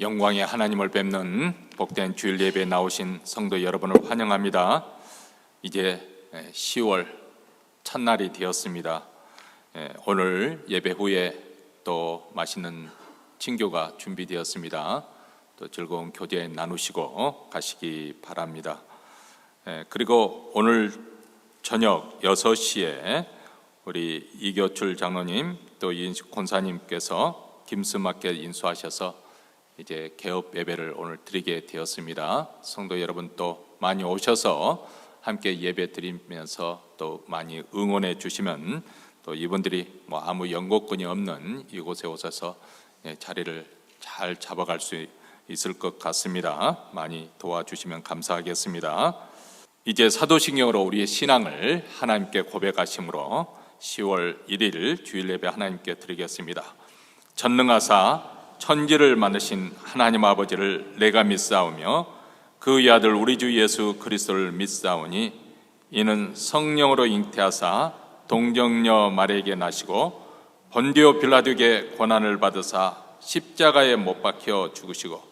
영광의 하나님을 뵙는 복된 주일 예배에 나오신 성도 여러분을 환영합니다. 이제 10월 첫날이 되었습니다. 오늘 예배 후에 또 맛있는 친교가 준비되었습니다. 또 즐거운 교제 나누시고 가시기 바랍니다. 그리고 오늘 저녁 6시에 우리 이교출 장로님 또 이인식 권사님께서 김스마켓 인수하셔서 이제 개업 예배를 오늘 드리게 되었습니다. 성도 여러분 또 많이 오셔서 함께 예배 드리면서 또 많이 응원해 주시면 또 이분들이 아무 연고권이 없는 이곳에 오셔서 자리를 잘 잡아갈 수 있을 것 같습니다. 많이 도와주시면 감사하겠습니다. 이제 사도신경으로 우리의 신앙을 하나님께 고백하심으로 10월 1일 주일 예배 하나님께 드리겠습니다. 전능하사 천지를 만드신 하나님 아버지를 내가 믿사오며 그의 아들 우리 주 예수 그리스도를 믿사오니 이는 성령으로 잉태하사 동정녀 마리아에게 나시고 본디오 빌라도에게 고난을 받으사 십자가에 못 박혀 죽으시고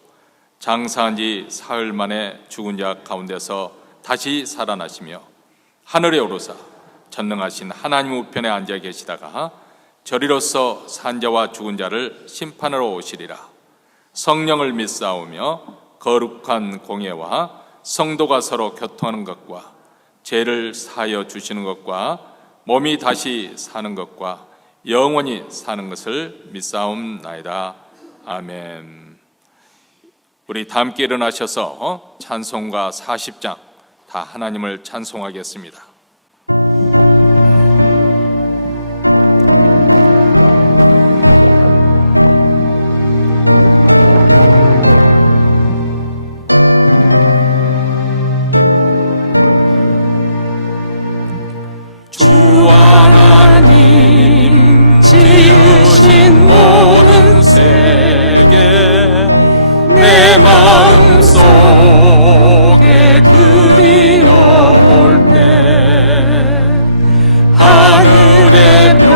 장사한 지 사흘 만에 죽은 자 가운데서 다시 살아나시며 하늘에 오르사 전능하신 하나님 우편에 앉아 계시다가 저리로서 산자와 죽은 자를 심판하러 오시리라. 성령을 믿사오며 거룩한 공예와 성도가 서로 교통하는 것과 죄를 사하여 주시는 것과 몸이 다시 사는 것과 영원히 사는 것을 믿사옵나이다. 아멘. 우리 다 함께 일어나셔서 찬송가 40장 다 하나님을 찬송하겠습니다. 주 하나님 지으신 모든 세계 내 마음속에 그리워올 때 하늘의 별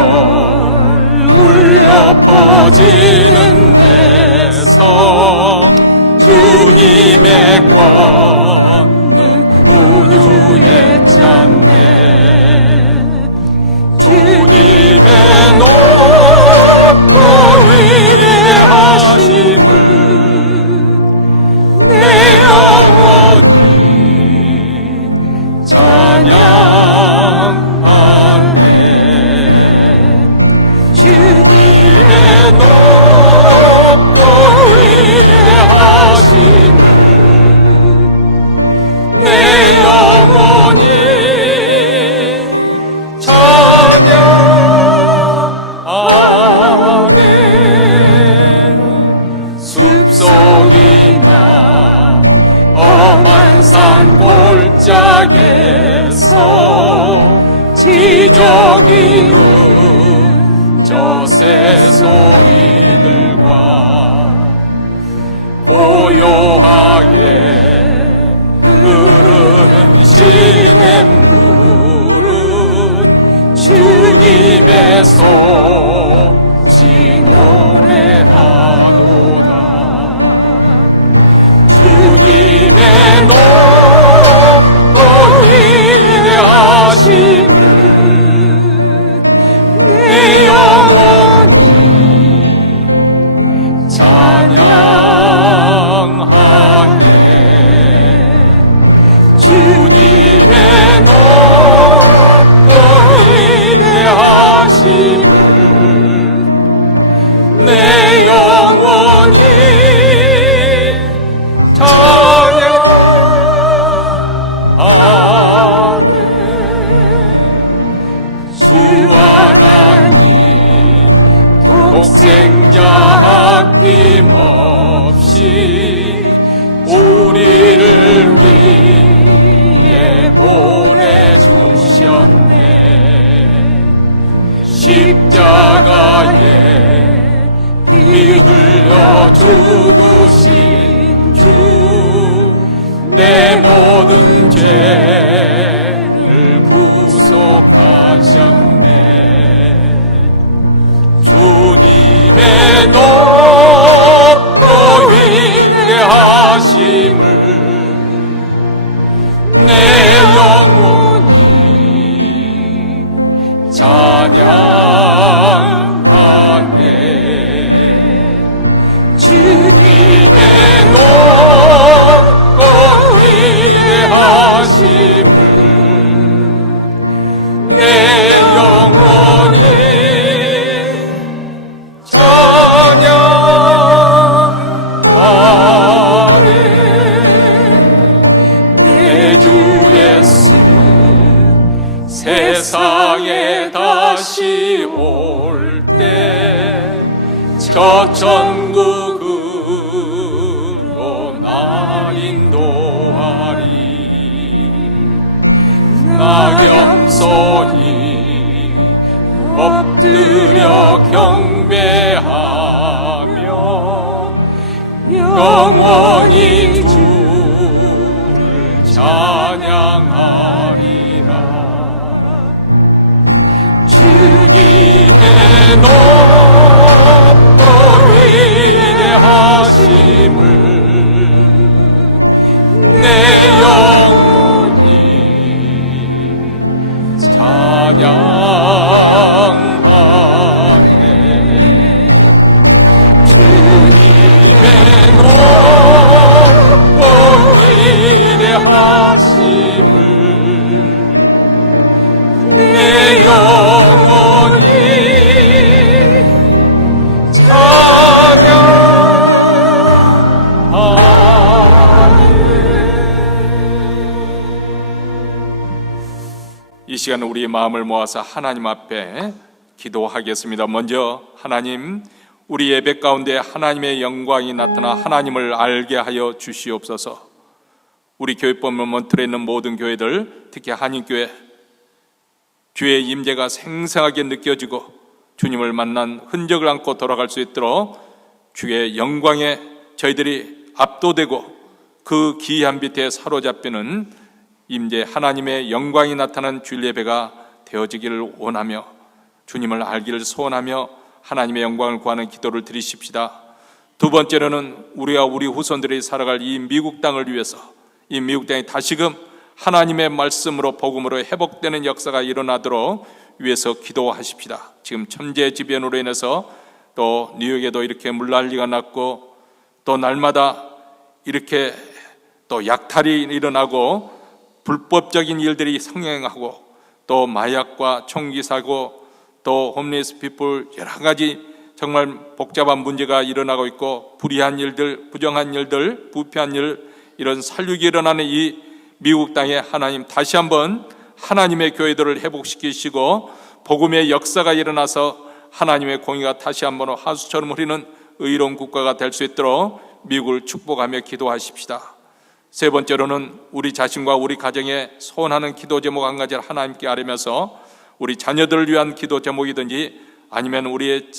울려 퍼지는 내성 주님의 권능 우주의 찬美주님의 높고 위대하심을 내 영혼이 찬양하네. 주님의 높고 위대하심을 내 영혼이 숲속이나 험한 산 골짜기에서 지저귀는 저 새소리들과 고요하게 흐르는 시냇물은 주님의 솜씨 노래하도다. 주님의 높고 위대하심을 내 영혼이 찬양하네. 주님의 높고 위대하심을 내 영혼이 찬양하네. 주 하나님 독생자 아낌없이 우리를 위해 보내주셨네. 십자가에 피 흘려 죽으신 주 내 모든 죄를 구속하셨네. 주님의 높고 주님의 높고 위대하심을 내 영혼이 찬양하네. 내 주 예수 세상에 다시 올 때 저 천국으로 나 인도하리. 나 겸손히 엎드려 경배하며 영원히 주를 찬양하리라. 주님의 높고 위대하심을 내 영혼이 찬양하네. 주님의 높고 위대하심을 내 영혼이 이 시간 우리의 마음을 모아서 하나님 앞에 기도하겠습니다. 먼저 하나님, 우리 예배 가운데 하나님의 영광이 나타나 하나님을 알게 하여 주시옵소서. 우리 교회법문 몬트레에 있는 모든 교회들, 특히 한인교회, 주의 임재가 생생하게 느껴지고 주님을 만난 흔적을 안고 돌아갈 수 있도록 주의 영광에 저희들이 압도되고 그 기이한 빛에 사로잡히는 임재 하나님의 영광이 나타난 주일 예배가 되어지기를 원하며 주님을 알기를 소원하며 하나님의 영광을 구하는 기도를 드리십시다. 두 번째로는 우리와 우리 후손들이 살아갈 이 미국 땅을 위해서, 이 미국 땅이 다시금 하나님의 말씀으로 복음으로 회복되는 역사가 일어나도록 위해서 기도하십시다. 지금 천재지변으로 인해서 또 뉴욕에도 이렇게 물난리가 났고 또 날마다 이렇게 또 약탈이 일어나고 불법적인 일들이 성행하고 또 마약과 총기 사고 또 홈리스 피플 여러 가지 정말 복잡한 문제가 일어나고 있고 불의한 일들, 부정한 일들, 부패한 일, 이런 살육이 일어나는 이 미국 땅에 하나님 다시 한번 하나님의 교회들을 회복시키시고 복음의 역사가 일어나서 하나님의 공의가 다시 한번 하수처럼 흐리는 의로운 국가가 될 수 있도록 미국을 축복하며 기도하십시다. 세 번째로는 우리 자신과 우리 가정에 소원하는 기도 제목 한 가지를 하나님께 아뢰면서 우리 자녀들을 위한 기도 제목이든지 아니면 우리의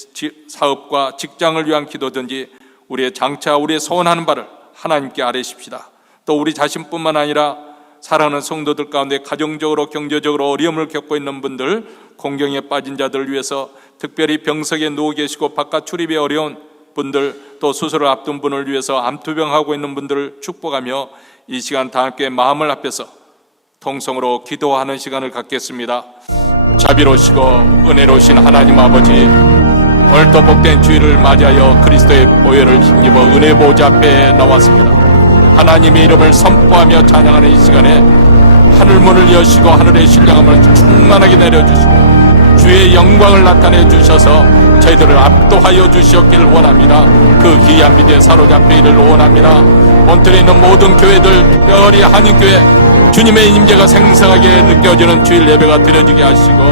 사업과 직장을 위한 기도든지 우리의 장차 우리의 소원하는 바를 하나님께 아뢰십시다. 또 우리 자신뿐만 아니라 사랑하는 성도들 가운데 가정적으로 경제적으로 어려움을 겪고 있는 분들, 공경에 빠진 자들을 위해서 특별히 병석에 누워 계시고 바깥 출입이 어려운 분들, 또 수술을 앞둔 분을 위해서 암투병하고 있는 분들을 축복하며 이 시간 다 함께 마음을 합해서 통성으로 기도하는 시간을 갖겠습니다. 자비로우시고 은혜로우신 하나님 아버지, 오늘도 복된 주일을 맞이하여 그리스도의 보혈을 힘입어 은혜 보좌 앞에 나왔습니다. 하나님의 이름을 선포하며 찬양하는 이 시간에 하늘문을 여시고 하늘의 신령함을 충만하게 내려주시고 주의 영광을 나타내 주셔서 저희들을 압도하여 주시옵기를 원합니다. 그 기이한 빛에 사로잡히기를 원합니다. 몬트레에 있는 모든 교회들, 특별히 한인교회, 주님의 임재가 생생하게 느껴지는 주일 예배가 드려지게 하시고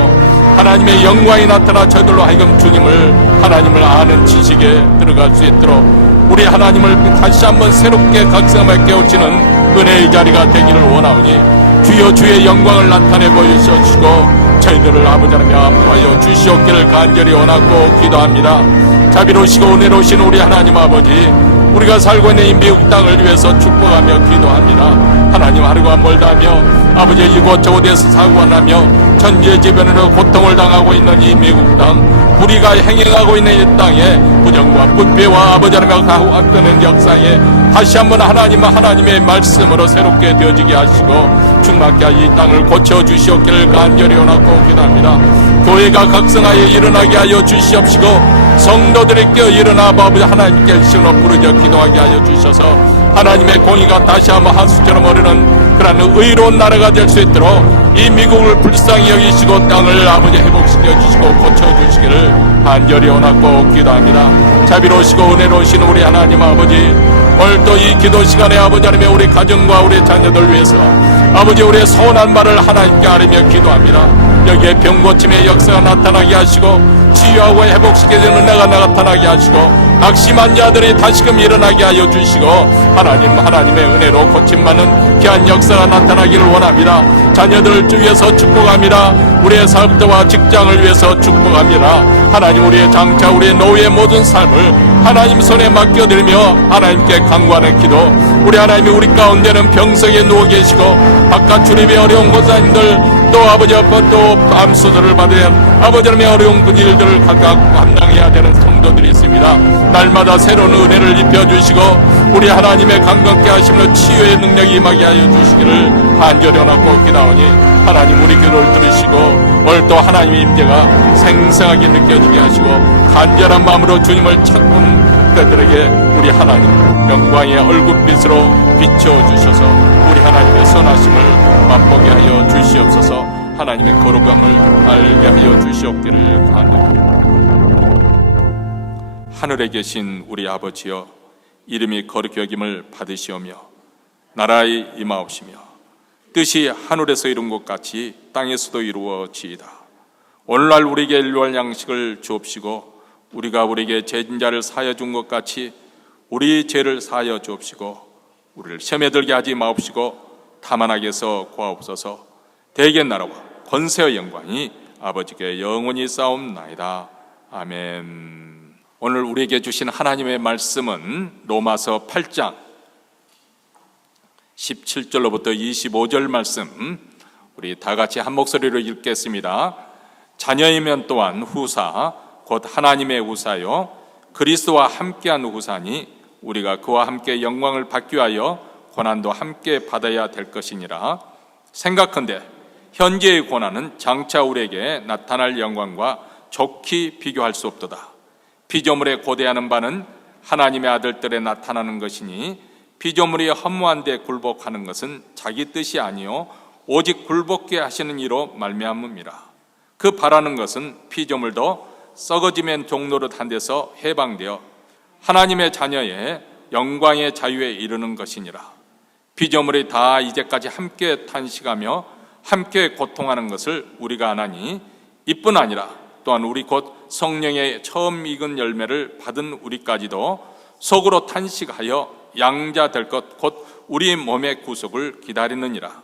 하나님의 영광이 나타나 저희들로 하여금 하나님을 아는 지식에 들어갈 수 있도록 우리 하나님을 다시 한번 새롭게 각성하며 깨우치는 은혜의 자리가 되기를 원하오니 주여 주의 영광을 나타내 보여주시고 저희들을 아버지 하나님 앞하여 주시옵기를 간절히 원하고 기도합니다. 자비로우시고 은혜로우신 우리 하나님 아버지, 우리가 살고 있는 이 미국 땅을 위해서 축복하며 기도합니다. 하나님, 하루가 멀다며 아버지 이곳저곳에서 사고가 나며 천재지변으로 고통을 당하고 있는 이 미국 땅, 우리가 행행하고 있는 이 땅에 부정과 부패와 아버지 하나님 가고하는 역사에 다시 한번 하나님의 말씀으로 새롭게 되어지게 하시고 충만케 이 땅을 고쳐주시옵기를 간절히 원하고 기도합니다. 교회가 각성하여 일어나게 하여 주시옵시고 성도들이 깨어 일어나 아버지 하나님께 신으로 부르짖어 기도하게 하여 주셔서 하나님의 공의가 다시 한번 하수처럼 오르는 그런 의로운 나라가 될 수 있도록 이 미국을 불쌍히 여기시고 땅을 아버지 회복시켜 주시고 고쳐주시기를 간절히 원하고 기도합니다. 자비로우시고 은혜로우신 우리 하나님 아버지, 오늘 또 이 기도 시간에 아버지 하나님의 우리 가정과 우리 자녀들 위해서 아버지 우리의 소원한 말을 하나님께 아뢰며 기도합니다. 여기에 병고침의 역사가 나타나게 하시고 치유하고 회복시켜주는 은혜가 나타나게 하시고 낙심한 자들이 다시금 일어나게 하여 주시고 하나님의 은혜로 고침받는 귀한 역사가 나타나기를 원합니다. 자녀들을 위해서 축복합니다. 우리의 삶과 직장을 위해서 축복합니다. 하나님 우리의 장차 우리의 노후의 모든 삶을 하나님 손에 맡겨드리며 하나님께 간구하는 기도, 우리 하나님이 우리 가운데는 병석에 누워 계시고 바깥 출입이 어려운 고사님들, 또 아버지 아빠 또 암수들을 받은 아버지 하나님의 어려운 그 일들을 각각 감당해야 되는 성도들이 있습니다. 날마다 새로운 은혜를 입혀주시고 우리 하나님의 강건케 하시며 치유의 능력이 임하게 하여 주시기를 간절히 원하고 기도하오니 하나님 우리 기도를 들으시고 오늘 또 하나님의 임재가 생생하게 느껴지게 하시고 간절한 마음으로 주님을 찾는 그들에게 우리 하나님 영광의 얼굴빛으로 비춰주셔서 우리 하나님의 선하심을 맛보게 하여 주시옵소서. 하나님의 거룩함을 알게 하여 주시옵기를 간구합니다. 하늘에 계신 우리 아버지여, 이름이 거룩히 여김을 받으시오며 나라의 임하옵시며 뜻이 하늘에서 이룬 것 같이 땅에서도 이루어지이다. 오늘날 우리에게 일용할 양식을 주옵시고 우리가 우리에게 죄진 자를 사하여 준 것 같이 우리 죄를 사하여 주옵시고 우리를 시험에 들게 하지 마옵시고 다만 악에서 구하옵소서. 대개 나라와 권세의 영광이 아버지께 영원히 싸움나이다. 아멘. 오늘 우리에게 주신 하나님의 말씀은 로마서 8장 17절로부터 25절 말씀, 우리 다 같이 한 목소리로 읽겠습니다. 자녀이면 또한 후사 곧 하나님의 후사요 그리스도와 함께한 후사니 우리가 그와 함께 영광을 받기 위하여 고난도 함께 받아야 될 것이니라. 생각컨대 현재의 고난은 장차 우리에게 나타날 영광과 좋게 비교할 수 없도다. 피조물에 고대하는 바는 하나님의 아들들에 나타나는 것이니 피조물이 허무한 데 굴복하는 것은 자기 뜻이 아니요 오직 굴복게 하시는 이로 말미암음이라. 그 바라는 것은 피조물도 썩어지면 종노릇 한 데서 해방되어 하나님의 자녀의 영광의 자유에 이르는 것이니라. 피조물이 다 이제까지 함께 탄식하며 함께 고통하는 것을 우리가 아나니 이뿐 아니라 또한 우리 곧 성령의 처음 익은 열매를 받은 우리까지도 속으로 탄식하여 양자 될 것 곧 우리 몸의 구속을 기다리느니라.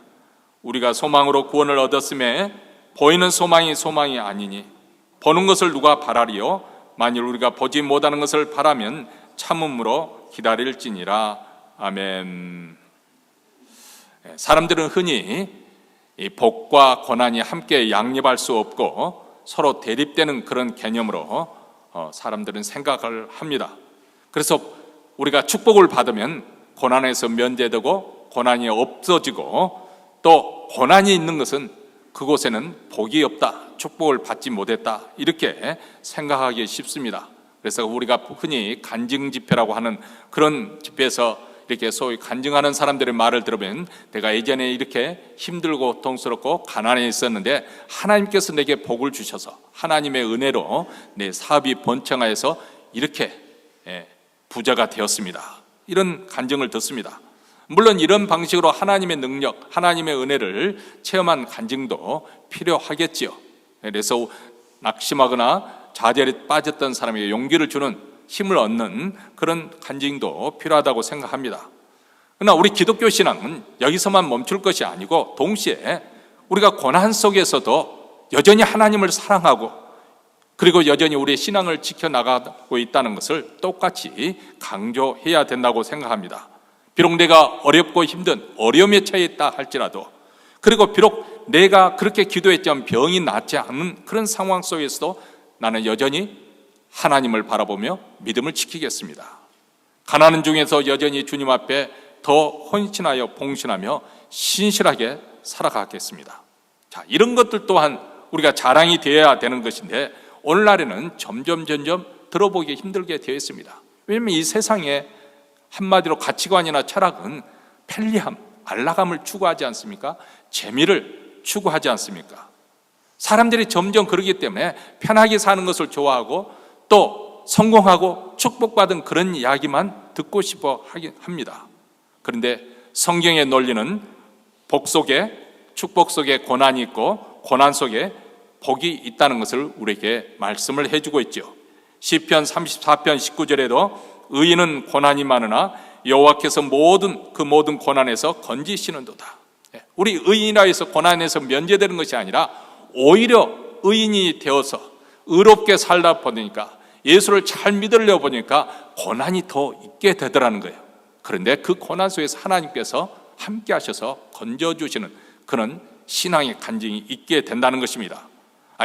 우리가 소망으로 구원을 얻었음에 보이는 소망이 소망이 아니니 보는 것을 누가 바라리요? 만일 우리가 보지 못하는 것을 바라면 참음으로 기다릴지니라. 아멘. 사람들은 흔히 이 복과 고난이 함께 양립할 수 없고 서로 대립되는 그런 개념으로 사람들은 생각을 합니다. 그래서 우리가 축복을 받으면 고난에서 면제되고 고난이 없어지고 또 고난이 있는 것은 그곳에는 복이 없다, 축복을 받지 못했다 이렇게 생각하기 쉽습니다. 그래서 우리가 흔히 간증 집회라고 하는 그런 집회에서 이렇게 소위 간증하는 사람들의 말을 들으면 내가 예전에 이렇게 힘들고 고통스럽고 가난해 있었는데 하나님께서 내게 복을 주셔서 하나님의 은혜로 내 사업이 번창하여서 이렇게 부자가 되었습니다. 이런 간증을 듣습니다. 물론 이런 방식으로 하나님의 능력, 하나님의 은혜를 체험한 간증도 필요하겠지요. 그래서 낙심하거나 좌절에 빠졌던 사람에게 용기를 주는 힘을 얻는 그런 간증도 필요하다고 생각합니다. 그러나 우리 기독교 신앙은 여기서만 멈출 것이 아니고 동시에 우리가 고난 속에서도 여전히 하나님을 사랑하고 그리고 여전히 우리의 신앙을 지켜나가고 있다는 것을 똑같이 강조해야 된다고 생각합니다. 비록 내가 어렵고 힘든 어려움에 처해 있다 할지라도 그리고 비록 내가 그렇게 기도했지만 병이 낫지 않은 그런 상황 속에서도 나는 여전히 하나님을 바라보며 믿음을 지키겠습니다. 가난한 중에서 여전히 주님 앞에 더 헌신하여 봉신하며 신실하게 살아가겠습니다. 자, 이런 것들 또한 우리가 자랑이 되어야 되는 것인데 오늘날에는 점점 들어보기 힘들게 되어 있습니다. 왜냐하면 이 세상에 한마디로 가치관이나 철학은 편리함, 안락함을 추구하지 않습니까? 재미를 추구하지 않습니까? 사람들이 점점 그러기 때문에 편하게 사는 것을 좋아하고 또 성공하고 축복받은 그런 이야기만 듣고 싶어 합니다. 그런데 성경의 논리는 복 속에, 축복 속에 고난이 있고 고난 속에 복이 있다는 것을 우리에게 말씀을 해주고 있죠. 시편 34편 19절에도 의인은 고난이 많으나 여호와께서 그 모든 고난에서 건지시는도다. 우리 의인이라 해서 고난에서 면제되는 것이 아니라 오히려 의인이 되어서 의롭게 살다 보니까, 예수를 잘 믿으려 보니까 고난이 더 있게 되더라는 거예요. 그런데 그 고난 속에서 하나님께서 함께 하셔서 건져주시는 그런 신앙의 간증이 있게 된다는 것입니다.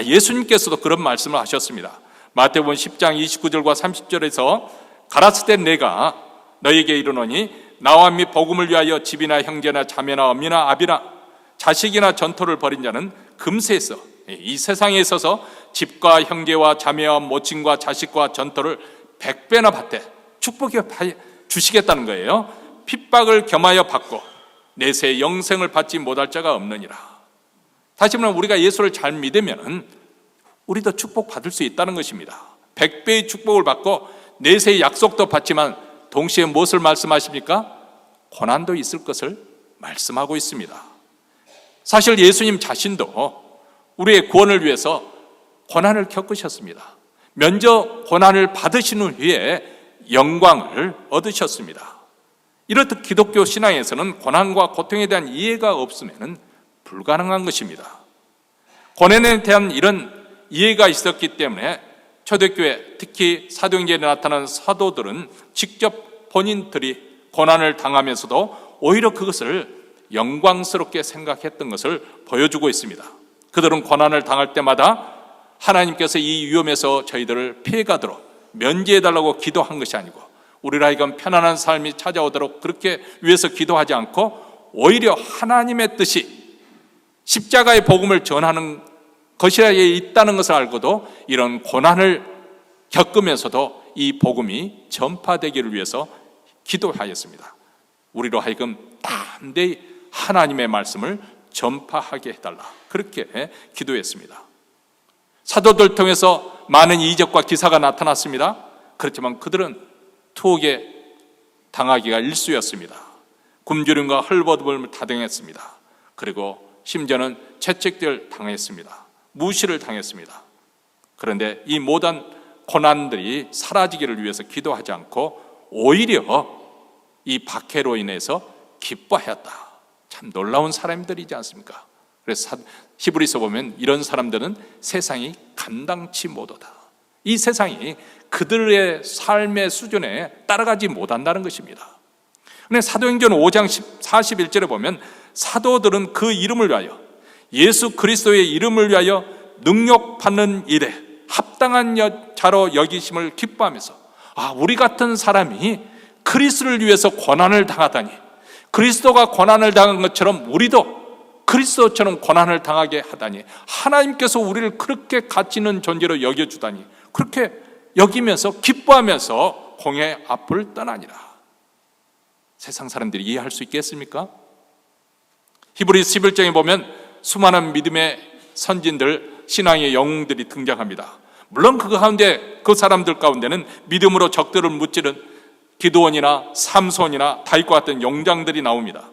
예수님께서도 그런 말씀을 하셨습니다. 마태복음 10장 29절과 30절에서 가라사대 내가 너에게 이르노니 나와 및 복음을 위하여 집이나 형제나 자매나 어미나 아비나 자식이나 전토를 벌인 자는 금세에서, 이 세상에 있어서 집과 형제와 자매와 모친과 자식과 전토를 100배나 받되 축복이 주시겠다는 거예요. 핍박을 겸하여 받고 내세 영생을 받지 못할 자가 없느니라. 다시 말하면 우리가 예수를 잘 믿으면 우리도 축복 받을 수 있다는 것입니다. 100배의 축복을 받고 내세의 약속도 받지만 동시에 무엇을 말씀하십니까? 고난도 있을 것을 말씀하고 있습니다. 사실 예수님 자신도 우리의 구원을 위해서 고난을 겪으셨습니다. 먼저 고난을 받으신 후에 영광을 얻으셨습니다. 이렇듯 기독교 신앙에서는 고난과 고통에 대한 이해가 없으면 불가능한 것입니다. 고난에 대한 이런 이해가 있었기 때문에 초대교회, 특히 사도행전에 나타난 사도들은 직접 본인들이 고난을 당하면서도 오히려 그것을 영광스럽게 생각했던 것을 보여주고 있습니다. 그들은 고난을 당할 때마다 하나님께서 이 위험에서 저희들을 피해가도록 면제해달라고 기도한 것이 아니고, 우리라 하여금 편안한 삶이 찾아오도록 그렇게 위해서 기도하지 않고 오히려 하나님의 뜻이 십자가의 복음을 전하는 것이라에 있다는 것을 알고도 이런 고난을 겪으면서도 이 복음이 전파되기를 위해서 기도하였습니다. 우리로 하여금 담대히 하나님의 말씀을 전파하게 해달라, 그렇게 기도했습니다. 사도들 통해서 많은 이적과 기사가 나타났습니다. 그렇지만 그들은 투옥에 당하기가 일쑤였습니다. 굶주림과 헐벗음을 다당했습니다. 그리고 심지어는 채찍들 당했습니다. 무시를 당했습니다. 그런데 이 모든 고난들이 사라지기를 위해서 기도하지 않고 오히려 이 박해로 인해서 기뻐하였다. 참 놀라운 사람들이지 않습니까? 그래서 히브리서 보면 이런 사람들은 세상이 감당치 못하다. 이 세상이 그들의 삶의 수준에 따라가지 못한다는 것입니다. 근데 사도행전 5장 41절에 보면 사도들은 그 이름을 위하여, 예수 그리스도의 이름을 위하여 능욕받는 일에 합당한 자로 여기심을 기뻐하면서, 우리 같은 사람이 그리스도를 위해서 고난을 당하다니, 그리스도가 고난을 당한 것처럼 우리도 그리스도처럼 고난을 당하게 하다니, 하나님께서 우리를 그렇게 가치 있는 존재로 여겨주다니, 그렇게 여기면서 기뻐하면서 공의 앞을 떠나니라. 세상 사람들이 이해할 수 있겠습니까? 히브리서 11장에 보면 수많은 믿음의 선진들, 신앙의 영웅들이 등장합니다. 물론 그 가운데, 그 사람들 가운데는 믿음으로 적들을 무찌른 기드온이나 삼손이나 다윗과 같은 용장들이 나옵니다.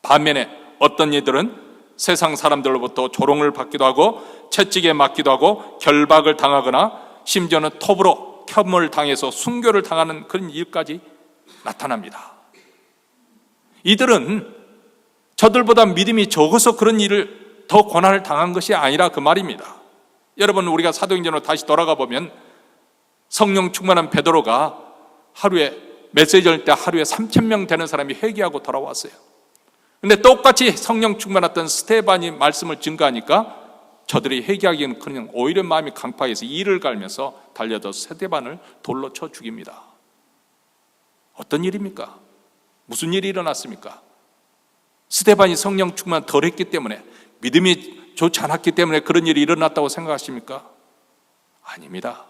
반면에 어떤 이들은 세상 사람들로부터 조롱을 받기도 하고 채찍에 맞기도 하고 결박을 당하거나 심지어는 톱으로 켬을 당해서 순교를 당하는 그런 일까지 나타납니다. 이들은 저들보다 믿음이 적어서 그런 일을 더 고난을 당한 것이 아니라 그 말입니다. 여러분, 우리가 사도행전으로 다시 돌아가 보면 성령 충만한 베드로가 하루에 메시지 할 때 하루에 3,000명 되는 사람이 회개하고 돌아왔어요. 근데 똑같이 성령 충만했던 스테반이 말씀을 증거하니까 저들이 회개하기에는 그냥 오히려 마음이 강팍해서 이를 갈면서 달려서 스테반을 돌로 쳐 죽입니다. 어떤 일입니까? 무슨 일이 일어났습니까? 스테반이 성령 충만 덜 했기 때문에, 믿음이 좋지 않았기 때문에 그런 일이 일어났다고 생각하십니까? 아닙니다.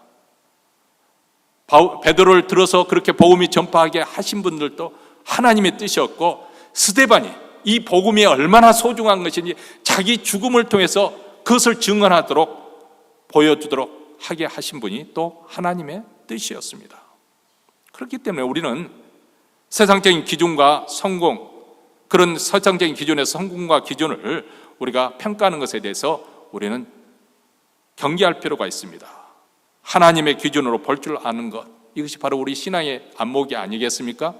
베드로를 들어서 그렇게 복음이 전파하게 하신 분들도 하나님의 뜻이었고, 스데반이 이 복음이 얼마나 소중한 것인지 자기 죽음을 통해서 그것을 증언하도록 보여주도록 하게 하신 분이 또 하나님의 뜻이었습니다. 그렇기 때문에 우리는 세상적인 기준과 성공, 그런 세상적인 기준에서 성공과 기준을 우리가 평가하는 것에 대해서 우리는 경계할 필요가 있습니다. 하나님의 기준으로 볼 줄 아는 것, 이것이 바로 우리 신앙의 안목이 아니겠습니까?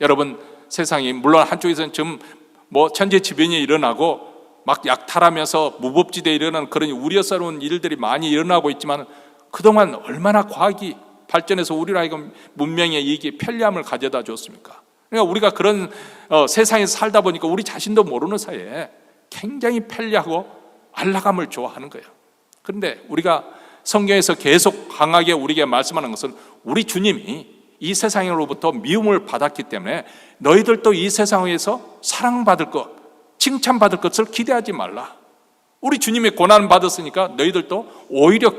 여러분, 세상이 물론 한쪽에서는 좀 천재지변이 일어나고 막 약탈하면서 무법지대에 일어나는 그런 우려스러운 일들이 많이 일어나고 있지만, 그동안 얼마나 과학이 발전해서 우리로 하여금 문명의 이익이 편리함을 가져다 줬습니까? 그러니까 우리가 그런 세상에서 살다 보니까 우리 자신도 모르는 사이에 굉장히 편리하고 안락함을 좋아하는 거예요. 그런데 우리가 성경에서 계속 강하게 우리에게 말씀하는 것은, 우리 주님이 이 세상으로부터 미움을 받았기 때문에 너희들도 이 세상에서 사랑받을 것, 칭찬받을 것을 기대하지 말라. 우리 주님이 고난받았으니까 너희들도 오히려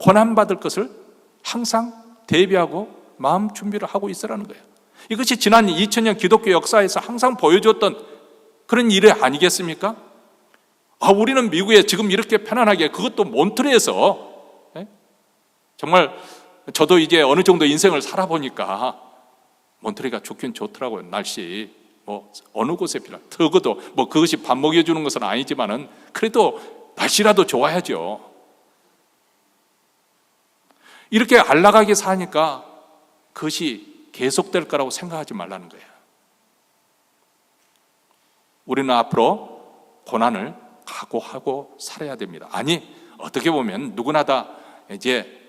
고난받을 것을 항상 대비하고 마음 준비를 하고 있으라는 거예요. 이것이 지난 2000년 기독교 역사에서 항상 보여줬던 그런 일 아니겠습니까? 우리는 미국에 지금 이렇게 편안하게, 그것도 몬트리에서, 정말 저도 이제 어느 정도 인생을 살아보니까 몬트리가 좋긴 좋더라고요. 날씨 어느 곳에 필요한, 적어도 그것이 밥 먹여주는 것은 아니지만은 그래도 날씨라도 좋아야죠. 이렇게 안락하게 사니까 그것이 계속될 거라고 생각하지 말라는 거예요. 우리는 앞으로 고난을 각오하고 살아야 됩니다. 아니, 어떻게 보면 누구나 다 이제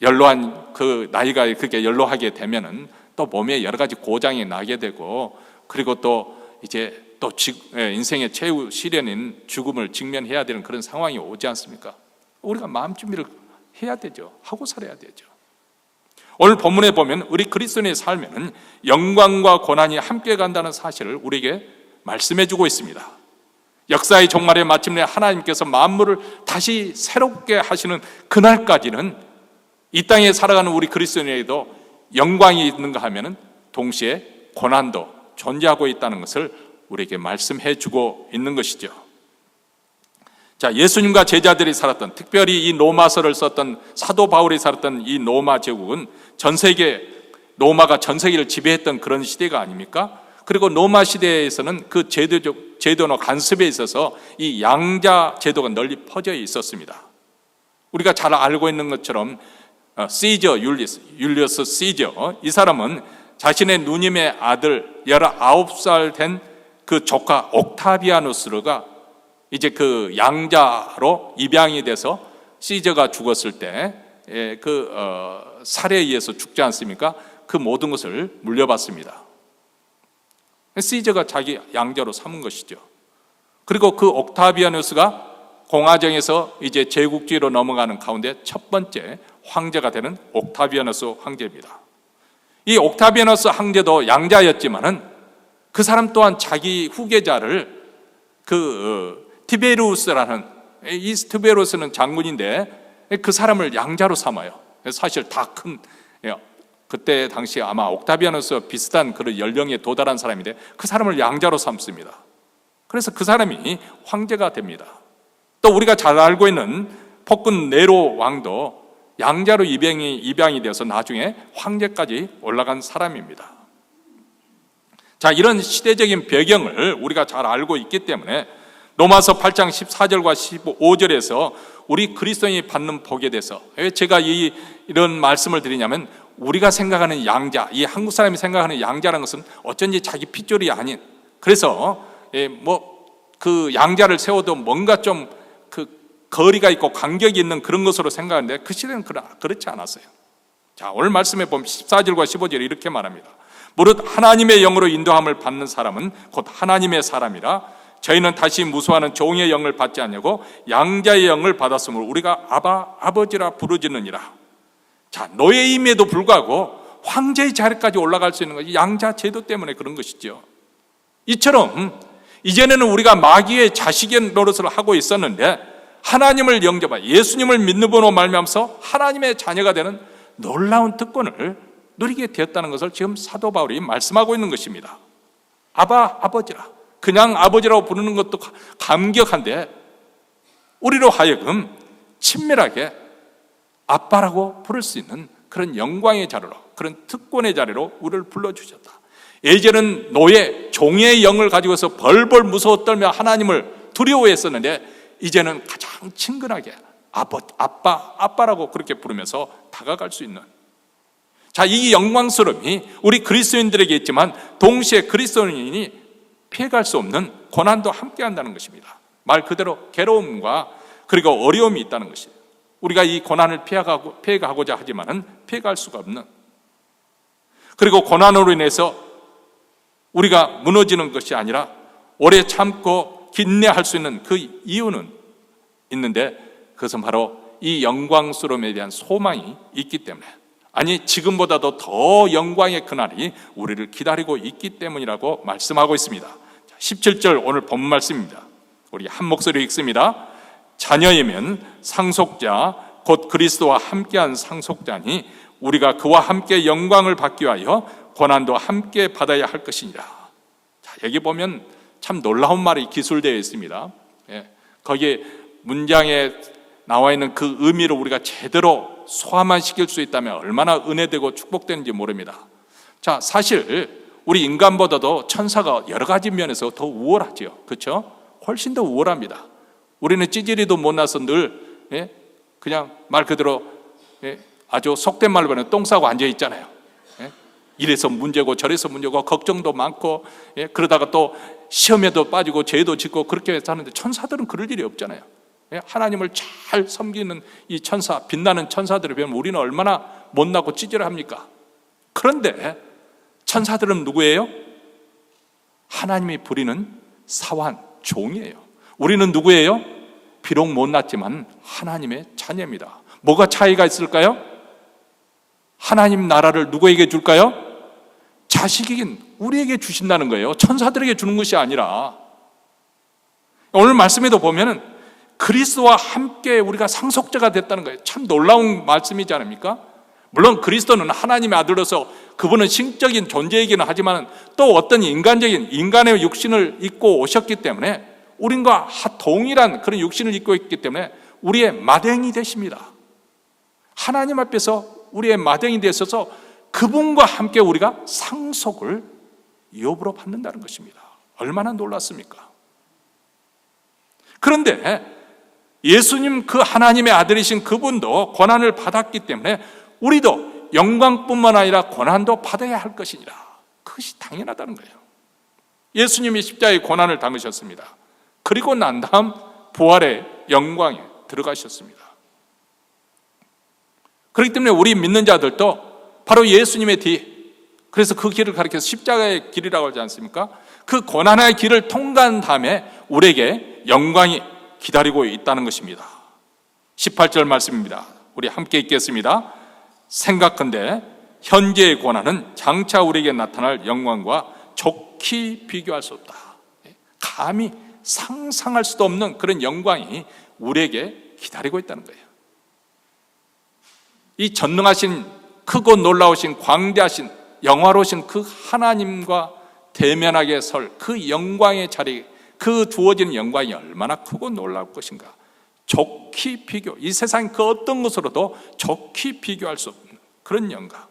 연로한 그 나이가 그렇게 연로하게 되면은 또 몸에 여러 가지 고장이 나게 되고, 그리고 또 이제 또 인생의 최후 시련인 죽음을 직면해야 되는 그런 상황이 오지 않습니까? 우리가 마음 준비를 해야 되죠. 하고 살아야 되죠. 오늘 본문에 보면 우리 그리스도인의 삶에는 영광과 고난이 함께 간다는 사실을 우리에게 말씀해 주고 있습니다. 역사의 종말에 마침내 하나님께서 만물을 다시 새롭게 하시는 그날까지는 이 땅에 살아가는 우리 그리스도인에게도 영광이 있는가 하면은 동시에 고난도 존재하고 있다는 것을 우리에게 말씀해 주고 있는 것이죠. 자, 예수님과 제자들이 살았던, 특별히 이 로마서를 썼던 사도 바울이 살았던 이 로마 제국은 로마가 전 세계를 지배했던 그런 시대가 아닙니까? 그리고 로마 시대에서는 그 제도나 간섭에 있어서 이 양자 제도가 널리 퍼져 있었습니다. 우리가 잘 알고 있는 것처럼 시저 율리어스 시저, 이 사람은 자신의 누님의 아들 19살 된 그 조카 옥타비아누스가 이제 그 양자로 입양이 돼서 시저가 죽었을 때 그 살해에 의해서 죽지 않습니까? 그 모든 것을 물려받습니다. 시저가 자기 양자로 삼은 것이죠. 그리고 그 옥타비아누스가 공화정에서 이제 제국주의로 넘어가는 가운데 첫 번째 황제가 되는 옥타비아누스 황제입니다. 이 옥타비아누스 황제도 양자였지만은 그 사람 또한 자기 후계자를 티베리우스라는, 이 티베리우스는 장군인데 그 사람을 양자로 삼아요. 사실 다 큰, 그때 당시 아마 옥타비아누스와 비슷한 그런 연령에 도달한 사람인데 그 사람을 양자로 삼습니다. 그래서 그 사람이 황제가 됩니다. 또 우리가 잘 알고 있는 폭군 네로 왕도 양자로 입양이 되어서 나중에 황제까지 올라간 사람입니다. 자, 이런 시대적인 배경을 우리가 잘 알고 있기 때문에 로마서 8장 14절과 15절에서 우리 그리스도인이 받는 복에 대해서, 왜 제가 이런 말씀을 드리냐면, 우리가 생각하는 양자, 이 한국 사람이 생각하는 양자라는 것은 어쩐지 자기 핏줄이 아닌, 그래서 그 양자를 세워도 뭔가 좀 그 거리가 있고 간격이 있는 그런 것으로 생각하는데, 그 시대는 그렇지 않았어요. 자, 오늘 말씀에 보면 14절과 15절에 이렇게 말합니다. 무릇 하나님의 영으로 인도함을 받는 사람은 곧 하나님의 사람이라. 저희는 다시 무수하는 종의 영을 받지 않냐고 양자의 영을 받았으므로 우리가 아버지라 부르짖느니라. 자, 노예임에도 불구하고 황제의 자리까지 올라갈 수 있는 것이 양자 제도 때문에 그런 것이죠. 이처럼 이전에는 우리가 마귀의 자식의 노릇을 하고 있었는데, 하나님을 영접하 예수님을 믿는 분으로 말미암아서 하나님의 자녀가 되는 놀라운 특권을 누리게 되었다는 것을 지금 사도 바울이 말씀하고 있는 것입니다. 아버지라, 그냥 아버지라고 부르는 것도 감격한데 우리로 하여금 친밀하게 아빠라고 부를 수 있는 그런 영광의 자리로, 그런 특권의 자리로 우리를 불러주셨다. 예전은 노예, 종의 영을 가지고서 벌벌 무서워 떨며 하나님을 두려워했었는데 이제는 가장 친근하게 아빠라고 그렇게 부르면서 다가갈 수 있는, 자, 이 영광스러움이 우리 그리스도인들에게 있지만 동시에 그리스도인이 피해갈 수 없는 고난도 함께 한다는 것입니다. 말 그대로 괴로움과 그리고 어려움이 있다는 것이에요. 우리가 이 고난을 피해가고자 하지만은 피해갈 수가 없는, 그리고 고난으로 인해서 우리가 무너지는 것이 아니라 오래 참고 긴내할 수 있는 그 이유는 있는데, 그것은 바로 이 영광스러움에 대한 소망이 있기 때문에, 아니 지금보다도 더 영광의 그날이 우리를 기다리고 있기 때문이라고 말씀하고 있습니다. 17절 오늘 본 말씀입니다. 우리 한 목소리 읽습니다. 자녀이면 상속자 곧 그리스도와 함께한 상속자니 우리가 그와 함께 영광을 받기 위하여 고난도 함께 받아야 할 것이니라. 자, 여기 보면 참 놀라운 말이 기술되어 있습니다. 거기에 문장에 나와 있는 그 의미를 우리가 제대로 소화만 시킬 수 있다면 얼마나 은혜되고 축복되는지 모릅니다. 자, 사실 우리 인간보다도 천사가 여러 가지 면에서 더 우월하죠. 그렇죠? 훨씬 더 우월합니다. 우리는 찌질이도 못나서 늘 그냥 말 그대로 아주 속된 말로 하면 똥 싸고 앉아 있잖아요. 이래서 문제고 저래서 문제고 걱정도 많고, 그러다가 또 시험에도 빠지고 죄도 짓고 그렇게 사는데 천사들은 그럴 일이 없잖아요. 하나님을 잘 섬기는 이 천사, 빛나는 천사들을 보면 우리는 얼마나 못나고 찌질합니까? 그런데 천사들은 누구예요? 하나님이 부리는 사환, 종이에요. 우리는 누구예요? 비록 못났지만 하나님의 자녀입니다. 뭐가 차이가 있을까요? 하나님 나라를 누구에게 줄까요? 자식이긴 우리에게 주신다는 거예요. 천사들에게 주는 것이 아니라. 오늘 말씀에도 보면은 그리스도와 함께 우리가 상속자가 됐다는 거예요. 참 놀라운 말씀이지 않습니까? 물론 그리스도는 하나님의 아들로서 그분은 신적인 존재이기는 하지만 또 어떤 인간의 육신을 입고 오셨기 때문에 우린과 동일한 그런 육신을 입고 있기 때문에 우리의 마댕이 되십니다. 하나님 앞에서 우리의 마댕이 되셔서 그분과 함께 우리가 상속을 유업으로 받는다는 것입니다. 얼마나 놀랐습니까? 그런데 예수님 그 하나님의 아들이신 그분도 고난을 받았기 때문에 우리도 영광뿐만 아니라 고난도 받아야 할 것이니라. 그것이 당연하다는 거예요. 예수님이 십자가의 고난을 당하셨습니다. 그리고 난 다음 부활의 영광에 들어가셨습니다. 그렇기 때문에 우리 믿는 자들도 바로 예수님의 뒤, 그래서 그 길을 가리켜서 십자가의 길이라고 하지 않습니까? 그 고난의 길을 통과한 다음에 우리에게 영광이 기다리고 있다는 것입니다. 18절 말씀입니다. 우리 함께 읽겠습니다. 생각컨대 현재의 고난은 장차 우리에게 나타날 영광과 좋게 비교할 수 없다. 감히 상상할 수도 없는 그런 영광이 우리에게 기다리고 있다는 거예요. 이 전능하신, 크고 놀라우신, 광대하신, 영화로우신 그 하나님과 대면하게 설 그 영광의 자리, 그 주어지는 영광이 얼마나 크고 놀라울 것인가. 좋게 비교, 이 세상 그 어떤 것으로도 좋게 비교할 수 없는 그런 영광.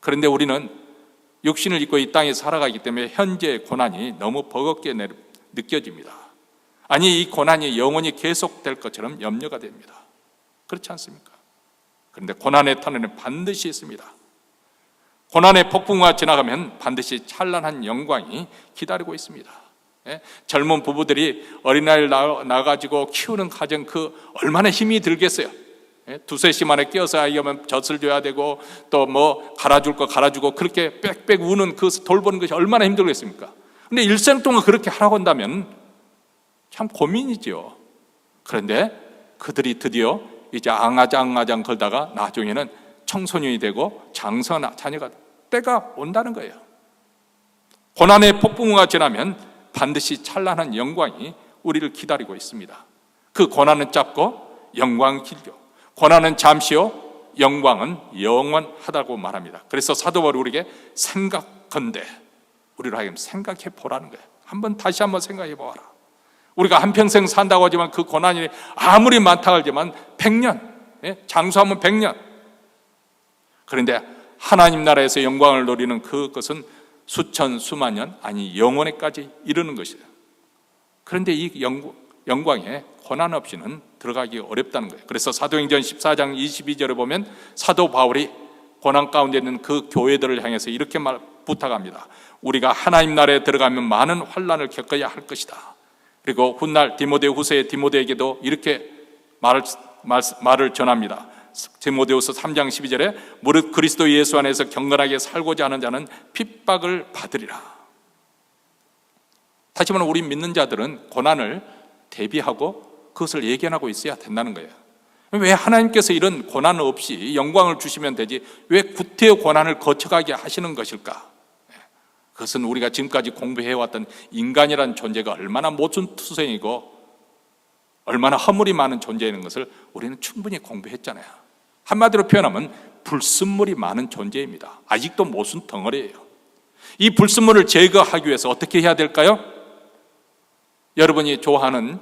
그런데 우리는 육신을 입고 이 땅에 살아가기 때문에 현재의 고난이 너무 버겁게 느껴집니다. 아니, 이 고난이 영원히 계속될 것처럼 염려가 됩니다. 그렇지 않습니까? 그런데 고난의 터널은 반드시 있습니다. 고난의 폭풍우가 지나가면 반드시 찬란한 영광이 기다리고 있습니다. 젊은 부부들이 어린아이를 낳아가지고 키우는 가정, 그 얼마나 힘이 들겠어요. 두세 시 만에 깨어서 아이가 젖을 줘야 되고 또 뭐 갈아줄 거 갈아주고 그렇게 빽빽 우는 그 돌보는 것이 얼마나 힘들겠습니까? 근데 일생 동안 그렇게 하라고 한다면 참 고민이죠. 그런데 그들이 드디어 이제 앙아장 걸다가 나중에는 청소년이 되고 장성한 자녀가 때가 온다는 거예요. 고난의 폭풍우가 지나면 반드시 찬란한 영광이 우리를 기다리고 있습니다. 그 고난은 짧고 영광은 길고, 고난은 잠시요 영광은 영원하다고 말합니다. 그래서 사도 바울이 우리에게 생각건대, 우리로 하여금 생각해 보라는 거예요. 다시 한번 생각해 보아라. 우리가 한평생 산다고 하지만 그 고난이 아무리 많다고 하지만 100년, 장수하면 100년. 그런데 하나님 나라에서 영광을 누리는 그것은 수천 수만 년, 아니 영원에까지 이르는 것이에요. 그런데 이 영광에 고난 없이는 들어가기 어렵다는 거예요. 그래서 사도행전 14장 22절에 보면 사도 바울이 고난 가운데 있는 그 교회들을 향해서 이렇게 부탁합니다. 우리가 하나님 나라에 들어가면 많은 환난을 겪어야 할 것이다. 그리고 훗날 디모데후서의 디모데에게도 이렇게 말을 전합니다. 디모데후서 3장 12절에 무릇 그리스도 예수 안에서 경건하게 살고자 하는 자는 핍박을 받으리라. 다시 말하면 우리 믿는 자들은 고난을 대비하고 그것을 예견하고 있어야 된다는 거예요. 왜 하나님께서 이런 고난 없이 영광을 주시면 되지 왜 구태여 고난을 거쳐가게 하시는 것일까? 그것은 우리가 지금까지 공부해왔던 인간이라는 존재가 얼마나 모순투성이고 얼마나 허물이 많은 존재인 것을 우리는 충분히 공부했잖아요. 한마디로 표현하면 불순물이 많은 존재입니다. 아직도 모순 덩어리예요. 이 불순물을 제거하기 위해서 어떻게 해야 될까요? 여러분이 좋아하는,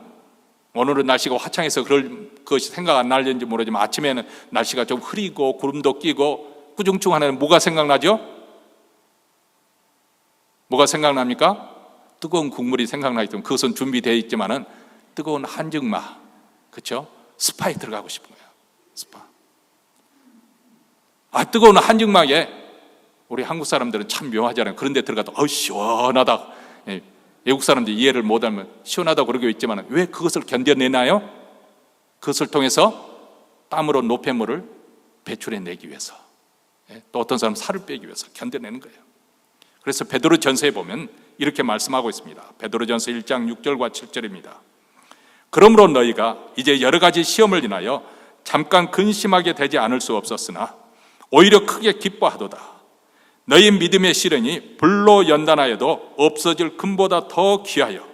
오늘은 날씨가 화창해서 그럴 것이 생각 안 날는지 모르지만 아침에는 날씨가 좀 흐리고 구름도 끼고 꾸중충하는 뭐가 생각나죠? 뭐가 생각납니까? 뜨거운 국물이 생각나기 때문에 그것은 준비되어 있지만은 뜨거운 한증마, 그렇죠? 스파에 들어가고 싶은 거예요. 스파. 뜨거운 한증막에 우리 한국 사람들은 참 묘하잖아요. 그런데 들어가도 시원하다. 외국 사람들이 이해를 못하면 시원하다고 그러고 있지만 왜 그것을 견뎌내나요? 그것을 통해서 땀으로 노폐물을 배출해내기 위해서, 또 어떤 사람은 살을 빼기 위해서 견뎌내는 거예요. 그래서 베드로전서에 보면 이렇게 말씀하고 있습니다. 베드로전서 1장 6절과 7절입니다. 그러므로 너희가 이제 여러 가지 시험을 인하여 잠깐 근심하게 되지 않을 수 없었으나 오히려 크게 기뻐하도다. 너희 믿음의 시련이 불로 연단하여도 없어질 금보다 더 귀하여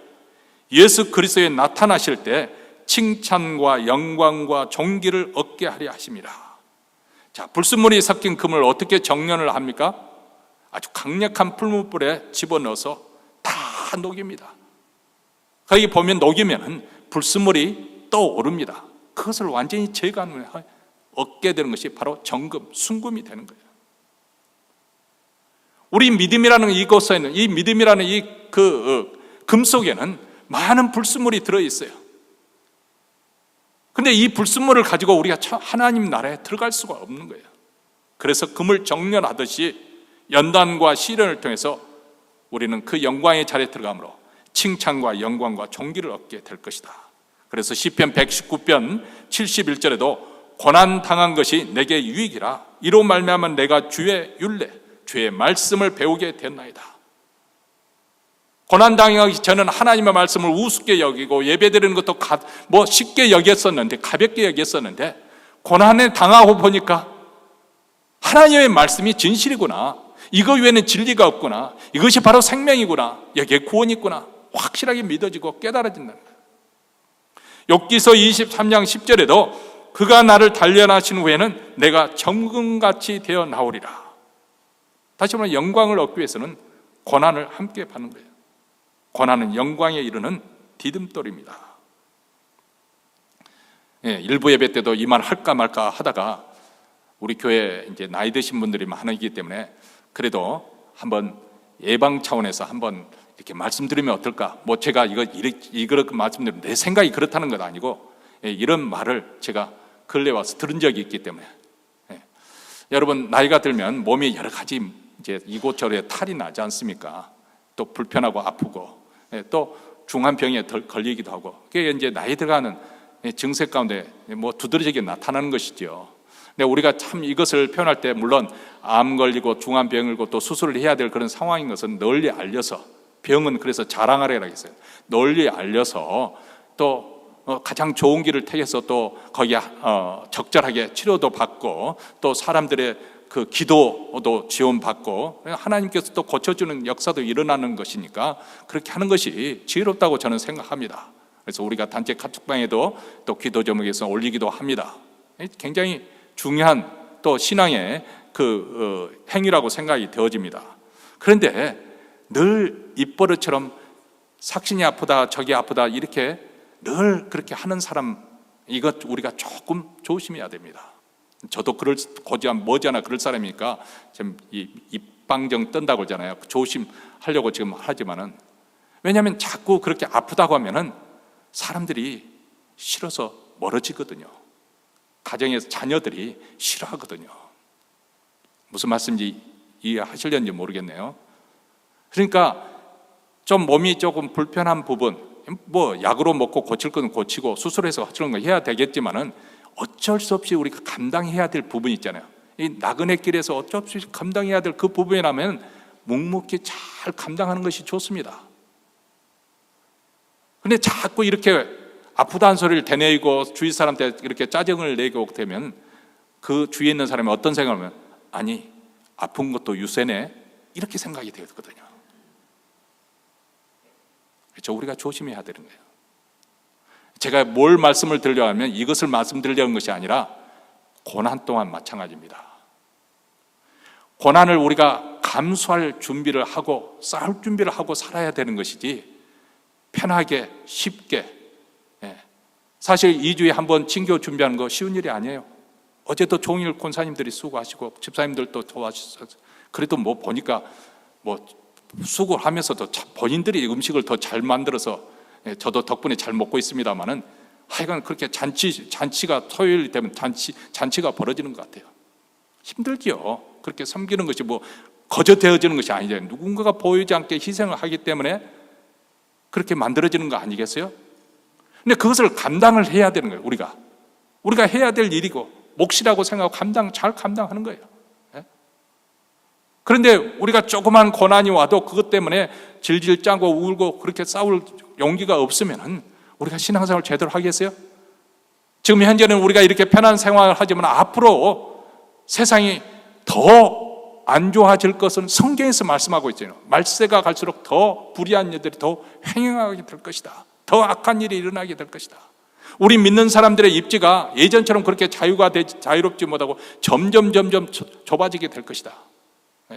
예수 그리스도에 나타나실 때 칭찬과 영광과 존귀를 얻게 하려 하심이라. 자, 불순물이 섞인 금을 어떻게 정련을 합니까? 아주 강력한 풀무불에 집어넣어서 다 녹입니다. 거기 보면 녹이면 불순물이 떠오릅니다. 그것을 완전히 제거하면 얻게 되는 것이 바로 정금, 순금이 되는 거예요. 우리 믿음이라는 이곳에는, 이 믿음이라는 금 속에는 많은 불순물이 들어있어요. 근데 이 불순물을 가지고 우리가 하나님 나라에 들어갈 수가 없는 거예요. 그래서 금을 정련하듯이 연단과 시련을 통해서 우리는 그 영광의 자리에 들어가므로 칭찬과 영광과 존귀를 얻게 될 것이다. 그래서 시편 119편 71절에도 고난 당한 것이 내게 유익이라 이로 말미암아 내가 주의 율례, 주의 말씀을 배우게 됐나이다. 고난 당하기 전에는 하나님의 말씀을 우습게 여기고 예배드리는 것도 쉽게 여겼었는데, 가볍게 여겼었는데 고난에 당하고 보니까 하나님의 말씀이 진실이구나, 이거 외에는 진리가 없구나, 이것이 바로 생명이구나, 여기에 구원이 있구나 확실하게 믿어지고 깨달아진다는 거예요. 욥기서 23장 10절에도 그가 나를 단련하신 후에는 내가 정금같이 되어 나오리라. 다시 말하면 영광을 얻기 위해서는 고난을 함께 받는 거예요. 고난은 영광에 이르는 디딤돌입니다. 일부 예배 때도 이 말 할까 말까 하다가 우리 교회 이제 나이 드신 분들이 많기 때문에 그래도 한번 예방 차원에서 한번 이렇게 말씀드리면 어떨까? 제가 이렇게 말씀드리면 내 생각이 그렇다는 건 아니고 이런 말을 제가 근래 와서 들은 적이 있기 때문에 여러분 나이가 들면 몸이 여러 가지 이제 이곳저곳에 탈이 나지 않습니까? 또 불편하고 아프고 또 중한 병에 걸리기도 하고 그게 이제 나이 들어가는 증세 가운데 두드러지게 나타나는 것이죠. 근데 우리가 참 이것을 표현할 때 물론 암 걸리고 중한 병을 걸고 또 수술을 해야 될 그런 상황인 것은 널리 알려서, 병은 그래서 자랑하라고 했어요. 널리 알려서 또 가장 좋은 길을 택해서 또 거기에 적절하게 치료도 받고 또 사람들의 그 기도도 지원받고 하나님께서 또 고쳐주는 역사도 일어나는 것이니까 그렇게 하는 것이 지혜롭다고 저는 생각합니다. 그래서 우리가 단체 카톡방에도 또 기도 제목에서 올리기도 합니다. 굉장히 중요한 또 신앙의 그 행위라고 생각이 되어집니다. 그런데 늘 입버릇처럼 삭신이 아프다, 저기 아프다 이렇게 늘 그렇게 하는 사람, 이것 우리가 조금 조심해야 됩니다. 저도 고지한 머지않아 그럴 사람이니까 지금 이 입방정 뜬다고 그러잖아요. 조심하려고 지금 하지만은, 왜냐하면 자꾸 그렇게 아프다고 하면은 사람들이 싫어서 멀어지거든요. 가정에서 자녀들이 싫어하거든요. 무슨 말씀인지 이해하시려는지 모르겠네요. 그러니까 좀 몸이 조금 불편한 부분, 뭐 약으로 먹고 고칠 건 고치고 수술해서 하시는 거 해야 되겠지만은 어쩔 수 없이 우리가 감당해야 될 부분이 있잖아요. 이 나그네 길에서 어쩔 수 없이 감당해야 될 그 부분이라면 묵묵히 잘 감당하는 것이 좋습니다. 근데 자꾸 이렇게 아프다는 소리를 되뇌이고 주위 사람한테 이렇게 짜증을 내고 되면 그 주위에 있는 사람이 어떤 생각을 하면, 아니 아픈 것도 유세네, 이렇게 생각이 되거든요. 그렇죠? 우리가 조심해야 되는 거예요. 제가 뭘 말씀을 드리려고 하면 이것을 말씀드리려는 것이 아니라 고난 또한 마찬가지입니다. 고난을 우리가 감수할 준비를 하고 싸울 준비를 하고 살아야 되는 것이지 편하게 쉽게, 사실 2주에 한 번 징교 준비하는 거 쉬운 일이 아니에요. 어제도 종일 권사님들이 수고하시고 집사님들도 도와주셔서, 그래도 뭐 보니까 뭐 수고를 하면서도 본인들이 음식을 더 잘 만들어서, 저도 덕분에 잘 먹고 있습니다만은 하여간 그렇게 잔치가 토요일 되면 잔치가 벌어지는 것 같아요. 힘들지요. 그렇게 섬기는 것이 뭐 거저 되어지는 것이 아니잖아요. 누군가가 보이지 않게 희생을 하기 때문에 그렇게 만들어지는 거 아니겠어요? 근데 그것을 감당을 해야 되는 거예요. 우리가 해야 될 일이고 몫이라고 생각하고 잘 감당하는 거예요. 그런데 우리가 조그만 고난이 와도 그것 때문에 질질 짜고 울고 그렇게 싸울 용기가 없으면 우리가 신앙생활을 제대로 하겠어요? 지금 현재는 우리가 이렇게 편한 생활을 하지만 앞으로 세상이 더 안 좋아질 것은 성경에서 말씀하고 있잖아요. 말세가 갈수록 더 불의한 일들이 더 횡행하게 될 것이다. 더 악한 일이 일어나게 될 것이다. 우리 믿는 사람들의 입지가 예전처럼 그렇게 자유롭지 못하고 점점 좁아지게 될 것이다.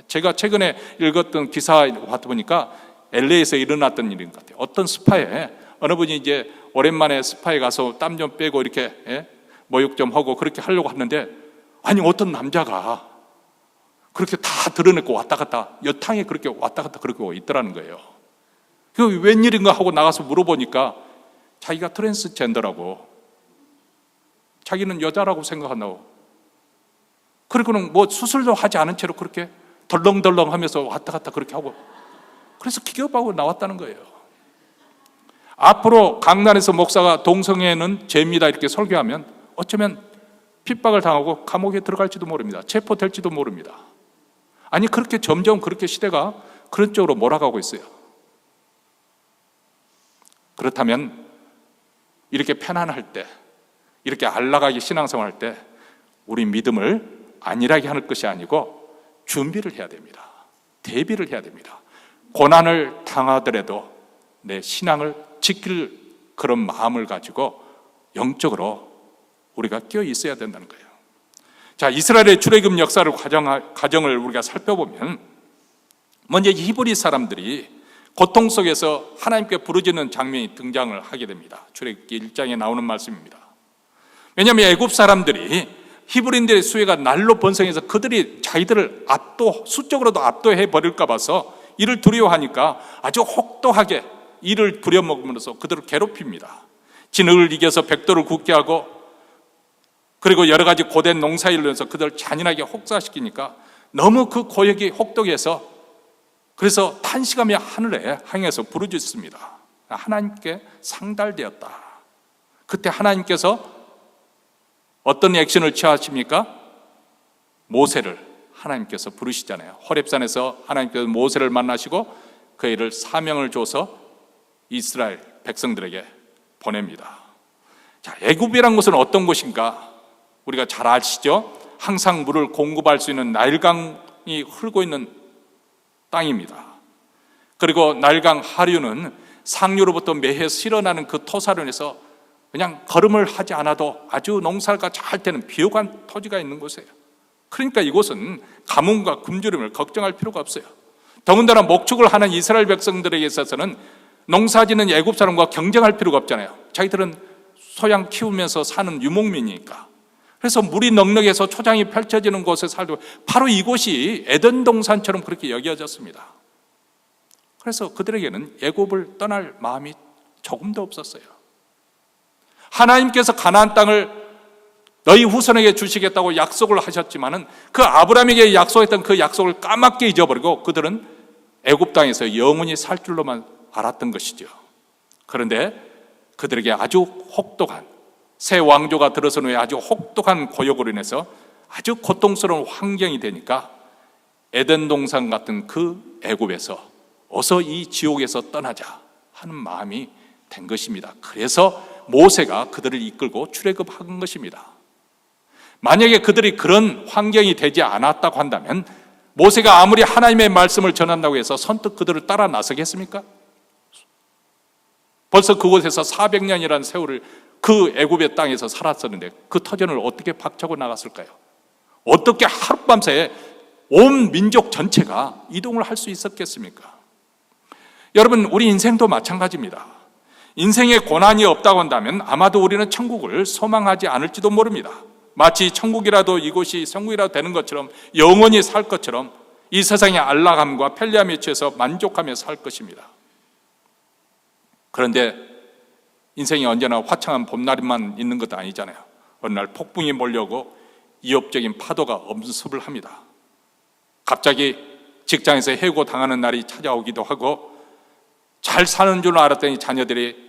제가 최근에 읽었던 기사에 보니까 LA에서 일어났던 일인 것 같아요. 어떤 스파에 어느 분이 이제 오랜만에 스파에 가서 땀 좀 빼고 이렇게 모욕 좀 하고 그렇게 하려고 하는데, 아니 어떤 남자가 그렇게 다 드러내고 왔다 갔다 여탕에 그렇게 왔다 갔다 그러고 있더라는 거예요. 그 웬일인가 하고 나가서 물어보니까 자기가 트랜스젠더라고, 자기는 여자라고 생각한다고, 그리고는 뭐 수술도 하지 않은 채로 그렇게 덜렁덜렁 하면서 왔다 갔다 그렇게 하고, 그래서 기겁하고 나왔다는 거예요. 앞으로 강단에서 목사가 동성애는 죄입니다 이렇게 설교하면 어쩌면 핍박을 당하고 감옥에 들어갈지도 모릅니다. 체포될지도 모릅니다. 아니 그렇게 점점 그렇게 시대가 그런 쪽으로 몰아가고 있어요. 그렇다면 이렇게 편안할 때, 이렇게 안락하게 신앙생활 할 때 우리 믿음을 안일하게 하는 것이 아니고 준비를 해야 됩니다. 대비를 해야 됩니다. 고난을 당하더라도 내 신앙을 지킬 그런 마음을 가지고 영적으로 우리가 끼어 있어야 된다는 거예요. 자, 이스라엘의 출애굽 역사를 과정을 우리가 살펴보면 먼저 히브리 사람들이 고통 속에서 하나님께 부르짖는 장면이 등장을 하게 됩니다. 출애굽기 1장에 나오는 말씀입니다. 왜냐하면 애굽 사람들이 히브리인들의 수혜가 날로 번성해서 그들이 자기들을 수적으로도 압도해 버릴까 봐서 이를 두려워하니까 아주 혹독하게 이를 부려먹으면서 그들을 괴롭힙니다. 진흙을 이겨서 백도를 굳게 하고, 그리고 여러 가지 고된 농사일을 해서 그들을 잔인하게 혹사시키니까 너무 그 고역이 혹독해서, 그래서 탄식하며 하늘에 향해서 부르짖습니다. 하나님께 상달되었다. 그때 하나님께서 어떤 액션을 취하십니까? 모세를 하나님께서 부르시잖아요. 호렙산에서 하나님께서 모세를 만나시고 그의 사명을 줘서 이스라엘 백성들에게 보냅니다. 자, 애굽이란 것은 어떤 곳인가? 우리가 잘 아시죠? 항상 물을 공급할 수 있는 나일강이 흐르고 있는 땅입니다. 그리고 나일강 하류는 상류로부터 매해 실어나는 그 토사련에서 그냥 걸음을 하지 않아도 아주 농사가 잘 되는 비옥한 토지가 있는 곳이에요. 그러니까 이곳은 가뭄과 굶주림을 걱정할 필요가 없어요. 더군다나 목축을 하는 이스라엘 백성들에게 있어서는 농사짓는 애굽 사람과 경쟁할 필요가 없잖아요. 자기들은 소양 키우면서 사는 유목민이니까. 그래서 물이 넉넉해서 초장이 펼쳐지는 곳에 살고, 바로 이곳이 에덴 동산처럼 그렇게 여겨졌습니다. 그래서 그들에게는 애굽을 떠날 마음이 조금도 없었어요. 하나님께서 가나안 땅을 너희 후손에게 주시겠다고 약속을 하셨지만은 그 아브라함에게 약속했던 그 약속을 까맣게 잊어버리고 그들은 애굽 땅에서 영원히 살 줄로만 알았던 것이죠. 그런데 그들에게 아주 혹독한, 새 왕조가 들어선 후에 아주 혹독한 고역으로 인해서 아주 고통스러운 환경이 되니까 에덴 동산 같은 그 애굽에서 어서 이 지옥에서 떠나자 하는 마음이 된 것입니다. 그래서 모세가 그들을 이끌고 출애굽한 것입니다. 만약에 그들이 그런 환경이 되지 않았다고 한다면 모세가 아무리 하나님의 말씀을 전한다고 해서 선뜻 그들을 따라 나서겠습니까? 벌써 그곳에서 400년이라는 세월을 그 애굽의 땅에서 살았었는데 그 터전을 어떻게 박차고 나갔을까요? 어떻게 하룻밤새 온 민족 전체가 이동을 할 수 있었겠습니까? 여러분, 우리 인생도 마찬가지입니다. 인생에 고난이 없다고 한다면 아마도 우리는 천국을 소망하지 않을지도 모릅니다. 마치 천국이라도 이곳이 천국이라도 되는 것처럼, 영원히 살 것처럼 이 세상의 안락함과 편리함에 취해서 만족하며 살 것입니다. 그런데 인생이 언제나 화창한 봄날만 있는 것도 아니잖아요. 어느 날 폭풍이 몰려오고 위협적인 파도가 엄습을 합니다. 갑자기 직장에서 해고당하는 날이 찾아오기도 하고, 잘 사는 줄 알았더니 자녀들이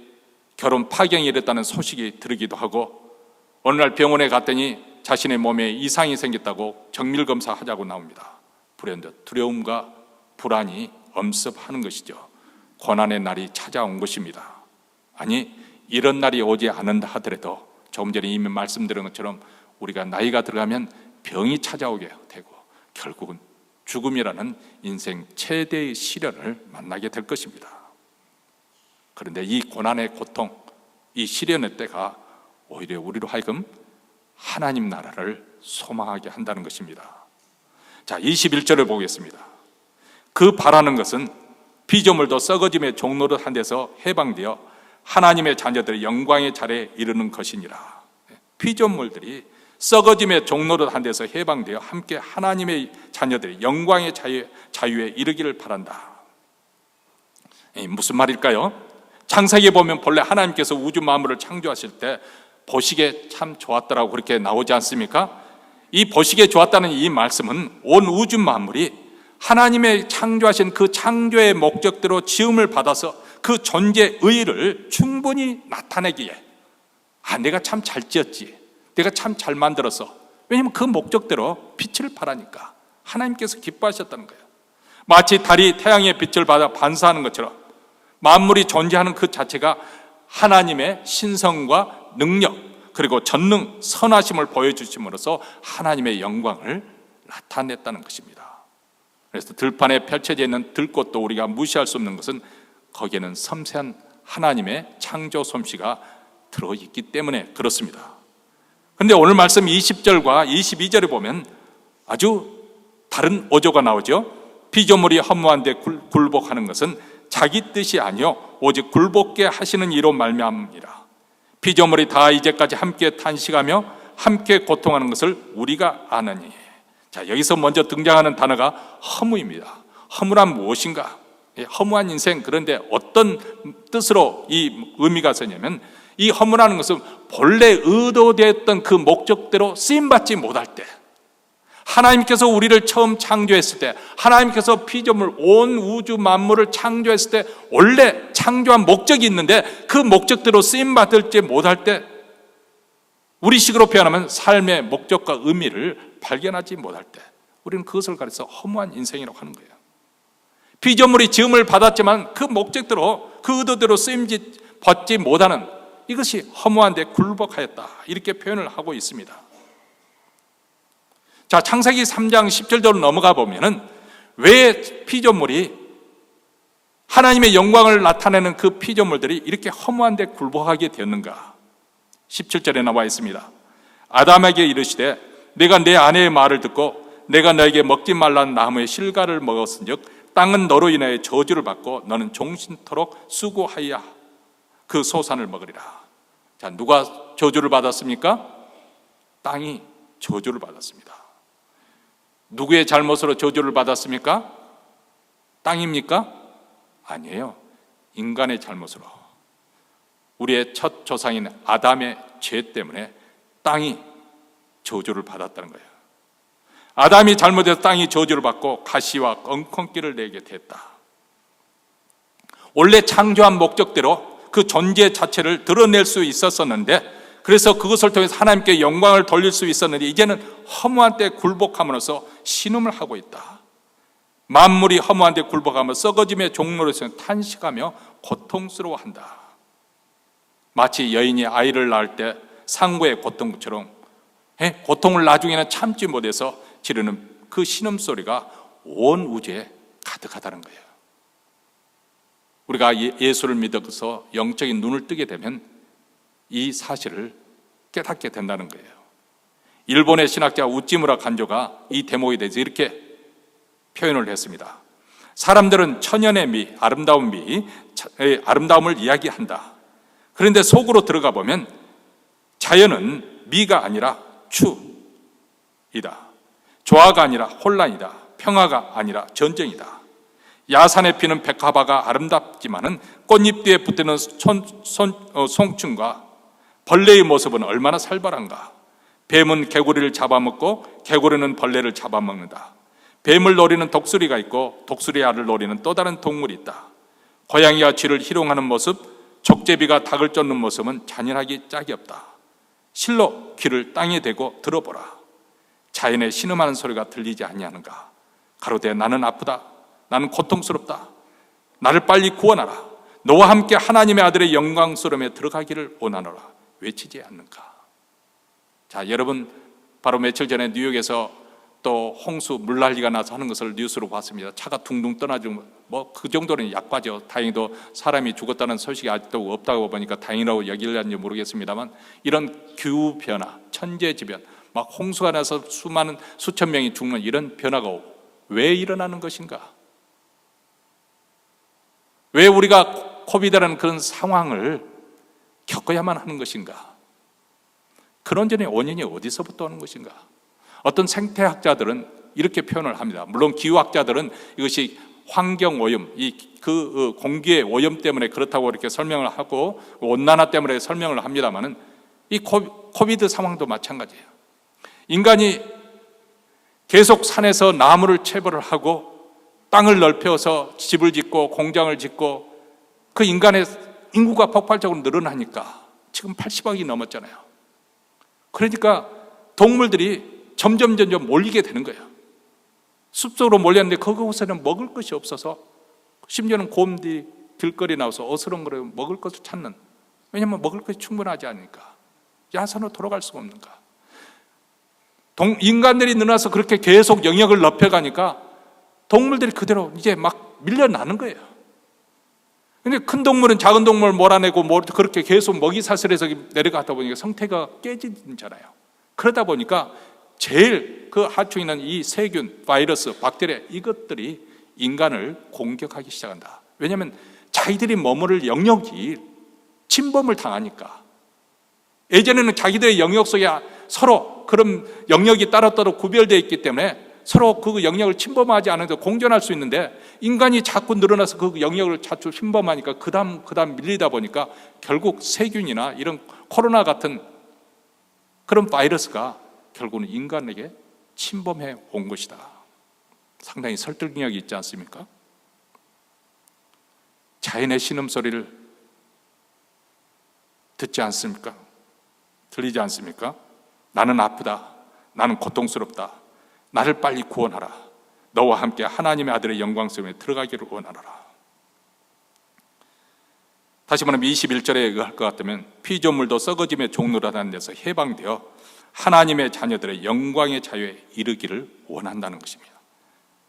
결혼 파경이 일었다는 소식이 들으기도 하고, 어느 날 병원에 갔더니 자신의 몸에 이상이 생겼다고 정밀검사하자고 나옵니다. 불현듯 두려움과 불안이 엄습하는 것이죠. 고난의 날이 찾아온 것입니다. 아니, 이런 날이 오지 않는다 하더라도 조금 전에 이미 말씀드린 것처럼 우리가 나이가 들어가면 병이 찾아오게 되고 결국은 죽음이라는 인생 최대의 시련을 만나게 될 것입니다. 그런데 이 고난의 고통, 이 시련의 때가 오히려 우리로 하여금 하나님 나라를 소망하게 한다는 것입니다. 자, 21절을 보겠습니다. 그 바라는 것은 피조물도 썩어짐의 종노릇한 데서 해방되어 하나님의 자녀들의 영광의 자리에 이르는 것이니라. 피조물들이 썩어짐의 종노릇한 데서 해방되어 함께 하나님의 자녀들의 영광의 자유에 이르기를 바란다. 무슨 말일까요? 창세기에 보면 본래 하나님께서 우주 만물을 창조하실 때 보시기에 참 좋았더라고 그렇게 나오지 않습니까? 이 보시기에 좋았다는 이 말씀은 온 우주 만물이 하나님의 창조하신 그 창조의 목적대로 지음을 받아서 그 존재의 의의를 충분히 나타내기에, 내가 참 잘 지었지, 내가 참 잘 만들었어. 왜냐하면 그 목적대로 빛을 발하니까 하나님께서 기뻐하셨다는 거예요. 마치 달이 태양의 빛을 받아 반사하는 것처럼 만물이 존재하는 그 자체가 하나님의 신성과 능력, 그리고 전능, 선하심을 보여주심으로써 하나님의 영광을 나타냈다는 것입니다. 그래서 들판에 펼쳐져 있는 들꽃도 우리가 무시할 수 없는 것은 거기에는 섬세한 하나님의 창조 솜씨가 들어있기 때문에 그렇습니다. 그런데 오늘 말씀 20절과 22절에 보면 아주 다른 어조가 나오죠. 피조물이 허무한데 굴복하는 것은 자기 뜻이 아니요 오직 굴복게 하시는 이로 말미암으니라. 피조물이 다 이제까지 함께 탄식하며 함께 고통하는 것을 우리가 아느니. 자, 여기서 먼저 등장하는 단어가 허무입니다. 허무란 무엇인가? 허무한 인생. 그런데 어떤 뜻으로 이 의미가 서냐면, 이 허무라는 것은 본래 의도되었던 그 목적대로 쓰임받지 못할 때, 하나님께서 우리를 처음 창조했을 때, 하나님께서 피조물 온 우주 만물을 창조했을 때 원래 창조한 목적이 있는데 그 목적대로 쓰임받을지 못할 때, 우리식으로 표현하면 삶의 목적과 의미를 발견하지 못할 때, 우리는 그것을 가리켜 허무한 인생이라고 하는 거예요. 피조물이 지음을 받았지만 그 목적대로, 그 의도대로 쓰임받지 못하는 이것이 허무한데 굴복하였다, 이렇게 표현을 하고 있습니다. 자, 창세기 3장 10절로 넘어가 보면은 왜 피조물이, 하나님의 영광을 나타내는 그 피조물들이 이렇게 허무한데 굴복하게 되었는가? 17절에 나와 있습니다. 아담에게 이르시되 내가 내 아내의 말을 듣고 내가 너에게 먹지 말라는 나무의 실과를 먹었은즉 땅은 너로 인하여 저주를 받고 너는 종신토록 수고하여야 그 소산을 먹으리라. 자, 누가 저주를 받았습니까? 땅이 저주를 받았습니다. 누구의 잘못으로 저주를 받았습니까? 땅입니까? 아니에요. 인간의 잘못으로. 우리의 첫 조상인 아담의 죄 때문에 땅이 저주를 받았다는 거예요. 아담이 잘못해서 땅이 저주를 받고 가시와 엉겅퀴를 내게 됐다. 원래 창조한 목적대로 그 존재 자체를 드러낼 수 있었었는데, 그래서 그것을 통해서 하나님께 영광을 돌릴 수 있었는데, 이제는 허무한 데 굴복함으로써 신음을 하고 있다. 만물이 허무한 데 굴복하며 썩어짐의 종로로서 탄식하며 고통스러워한다. 마치 여인이 아이를 낳을 때 상고의 고통처럼 고통을 나중에는 참지 못해서 지르는 그 신음소리가 온 우주에 가득하다는 거예요. 우리가 예수를 믿어서 영적인 눈을 뜨게 되면 이 사실을 깨닫게 된다는 거예요. 일본의 신학자 우찌무라 간조가 이 대목에 대해서 이렇게 표현을 했습니다. 사람들은 천연의 미, 아름다움을 이야기한다. 그런데 속으로 들어가 보면 자연은 미가 아니라 추이다. 조화가 아니라 혼란이다. 평화가 아니라 전쟁이다. 야산에 피는 백화바가 아름답지만은 꽃잎 뒤에 붙는 송충과 벌레의 모습은 얼마나 살벌한가. 뱀은 개구리를 잡아먹고 개구리는 벌레를 잡아먹는다. 뱀을 노리는 독수리가 있고 독수리 알을 노리는 또 다른 동물이 있다. 고양이가 쥐를 희롱하는 모습, 족제비가 닭을 쫓는 모습은 잔인하기 짝이 없다. 실로 귀를 땅에 대고 들어보라. 자연의 신음하는 소리가 들리지 아니하는가. 가로되 나는 아프다. 나는 고통스럽다. 나를 빨리 구원하라. 너와 함께 하나님의 아들의 영광스러움에 들어가기를 원하노라. 외치지 않는가. 자, 여러분, 바로 며칠 전에 뉴욕에서 또 홍수 물난리가 나서 하는 것을 뉴스로 봤습니다. 차가 둥둥 떠나지고 그 정도는 약과죠. 다행히도 사람이 죽었다는 소식이 아직도 없다고 보니까 다행이라고 여길는지 모르겠습니다만, 이런 기후 변화, 천재지변, 막 홍수가 나서 수천 명이 죽는 이런 변화가 왜 일어나는 것인가? 왜 우리가 코비드라는 그런 상황을 겪어야만 하는 것인가? 그런 전의 원인이 어디서부터 오는 것인가? 어떤 생태학자들은 이렇게 표현을 합니다. 물론 기후학자들은 이것이 환경오염, 그 공기의 오염 때문에 그렇다고 이렇게 설명을 하고 온난화 때문에 설명을 합니다만은 이 코비드 상황도 마찬가지예요. 인간이 계속 산에서 나무를 채벌을 하고 땅을 넓혀서 집을 짓고 공장을 짓고 그 인간의 인구가 폭발적으로 늘어나니까 지금 80억이 넘었잖아요. 그러니까 동물들이 점점 몰리게 되는 거예요. 숲속으로 몰렸는데 그곳에는 먹을 것이 없어서 심지어는 곰들이 길거리 나와서 어스렁거리고 먹을 것을 찾는, 왜냐하면 먹을 것이 충분하지 않으니까. 야산으로 돌아갈 수가 없는가. 인간들이 늘어나서 그렇게 계속 영역을 넓혀가니까 동물들이 그대로 이제 막 밀려나는 거예요. 근데 큰 동물은 작은 동물을 몰아내고 그렇게 계속 먹이 사슬에서 내려가다 보니까 생태가 깨지잖아요. 그러다 보니까 제일 그 하중에 있는 이 세균, 바이러스, 박테리아, 이것들이 인간을 공격하기 시작한다. 왜냐하면 자기들이 머무를 영역이 침범을 당하니까. 예전에는 자기들의 영역 속에 서로 그런 영역이 따로따로 구별되어 있기 때문에 서로 그 영역을 침범하지 않아도 공존할 수 있는데, 인간이 자꾸 늘어나서 그 영역을 자꾸 침범하니까 그 다음 밀리다 보니까 결국 세균이나 이런 코로나 같은 그런 바이러스가 결국은 인간에게 침범해 온 것이다. 상당히 설득력이 있지 않습니까? 자연의 신음소리를 듣지 않습니까? 들리지 않습니까? 나는 아프다. 나는 고통스럽다. 나를 빨리 구원하라. 너와 함께 하나님의 아들의 영광스러움에 들어가기를 원하노라. 다시 말하면 21절에 할 것 같으면 피조물도 썩어짐의 종로라는 데서 해방되어 하나님의 자녀들의 영광의 자유에 이르기를 원한다는 것입니다.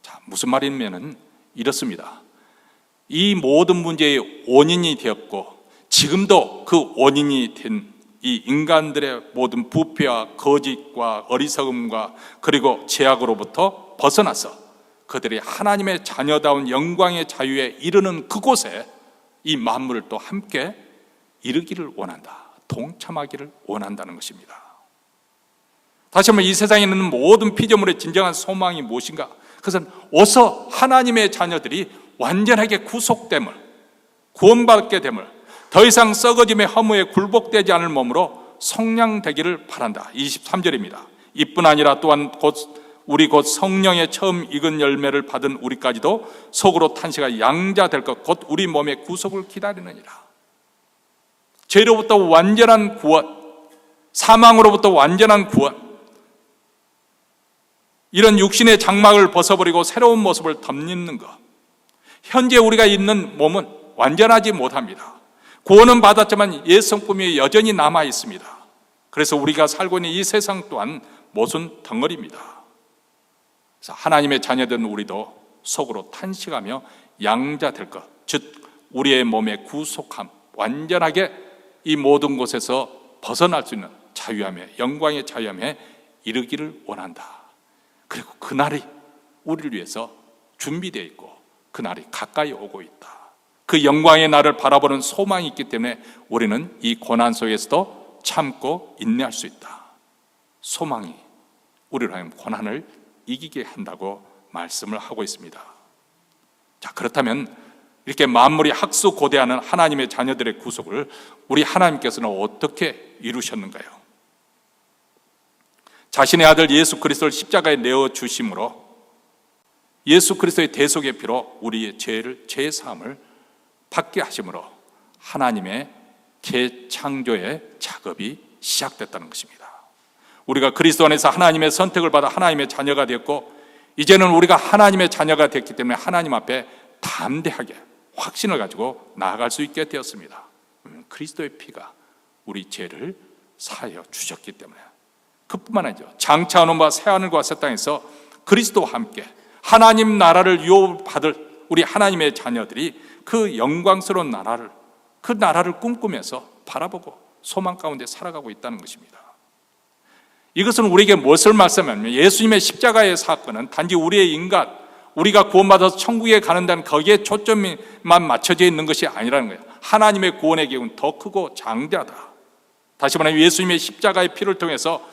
자, 무슨 말이냐면 이렇습니다. 이 모든 문제의 원인이 되었고 지금도 그 원인이 된 이 인간들의 모든 부패와 거짓과 어리석음과 그리고 죄악으로부터 벗어나서 그들이 하나님의 자녀다운 영광의 자유에 이르는 그곳에 이 만물을 또 함께 이르기를 원한다. 동참하기를 원한다는 것입니다. 다시 한번 이 세상에 있는 모든 피조물의 진정한 소망이 무엇인가? 그것은 어서 하나님의 자녀들이 완전하게 구속됨을, 구원받게 됨을, 더 이상 썩어짐의 허무에 굴복되지 않을 몸으로 성량되기를 바란다. 23절입니다. 이뿐 아니라 또한 우리 곧 성령의 처음 익은 열매를 받은 우리까지도 속으로 탄식하 양자될 것 곧 우리 몸의 구속을 기다리느니라. 죄로부터 완전한 구원, 사망으로부터 완전한 구원, 이런 육신의 장막을 벗어버리고 새로운 모습을 덧입는 것. 현재 우리가 있는 몸은 완전하지 못합니다. 구원은 받았지만 옛 성품이 여전히 남아 있습니다. 그래서 우리가 살고 있는 이 세상 또한 모순 덩어리입니다. 그래서 하나님의 자녀된 우리도 속으로 탄식하며 양자될 것, 즉 우리의 몸의 구속함, 완전하게 이 모든 곳에서 벗어날 수 있는 자유함에, 영광의 자유함에 이르기를 원한다. 그리고 그날이 우리를 위해서 준비되어 있고 그날이 가까이 오고 있다. 그 영광의 날을 바라보는 소망이 있기 때문에 우리는 이 고난 속에서도 참고 인내할 수 있다. 소망이 우리로 하여금 고난을 이기게 한다고 말씀을 하고 있습니다. 자, 그렇다면 이렇게 만물이 학수고대하는 하나님의 자녀들의 구속을 우리 하나님께서는 어떻게 이루셨는가요? 자신의 아들 예수 그리스도를 십자가에 내어 주심으로 예수 그리스도의 대속의 피로 우리의 죄의 사함을 받게 하심으로 하나님의 재창조의 작업이 시작됐다는 것입니다. 우리가 그리스도 안에서 하나님의 선택을 받아 하나님의 자녀가 되었고 이제는 우리가 하나님의 자녀가 됐기 때문에 하나님 앞에 담대하게 확신을 가지고 나아갈 수 있게 되었습니다. 그리스도의 피가 우리 죄를 사하여 주셨기 때문에. 그뿐만 아니죠. 장차 오는 바 새하늘과 새 땅에서 그리스도와 함께 하나님 나라를 유업받을 우리 하나님의 자녀들이 그 영광스러운 나라를, 그 나라를 꿈꾸면서 바라보고 소망 가운데 살아가고 있다는 것입니다. 이것은 우리에게 무엇을 말씀하냐면 예수님의 십자가의 사건은 단지 우리의 인간, 우리가 구원받아서 천국에 가는 데는 거기에 초점만 맞춰져 있는 것이 아니라는 거예요. 하나님의 구원의 계획은 더 크고 장대하다. 다시 말하면 예수님의 십자가의 피를 통해서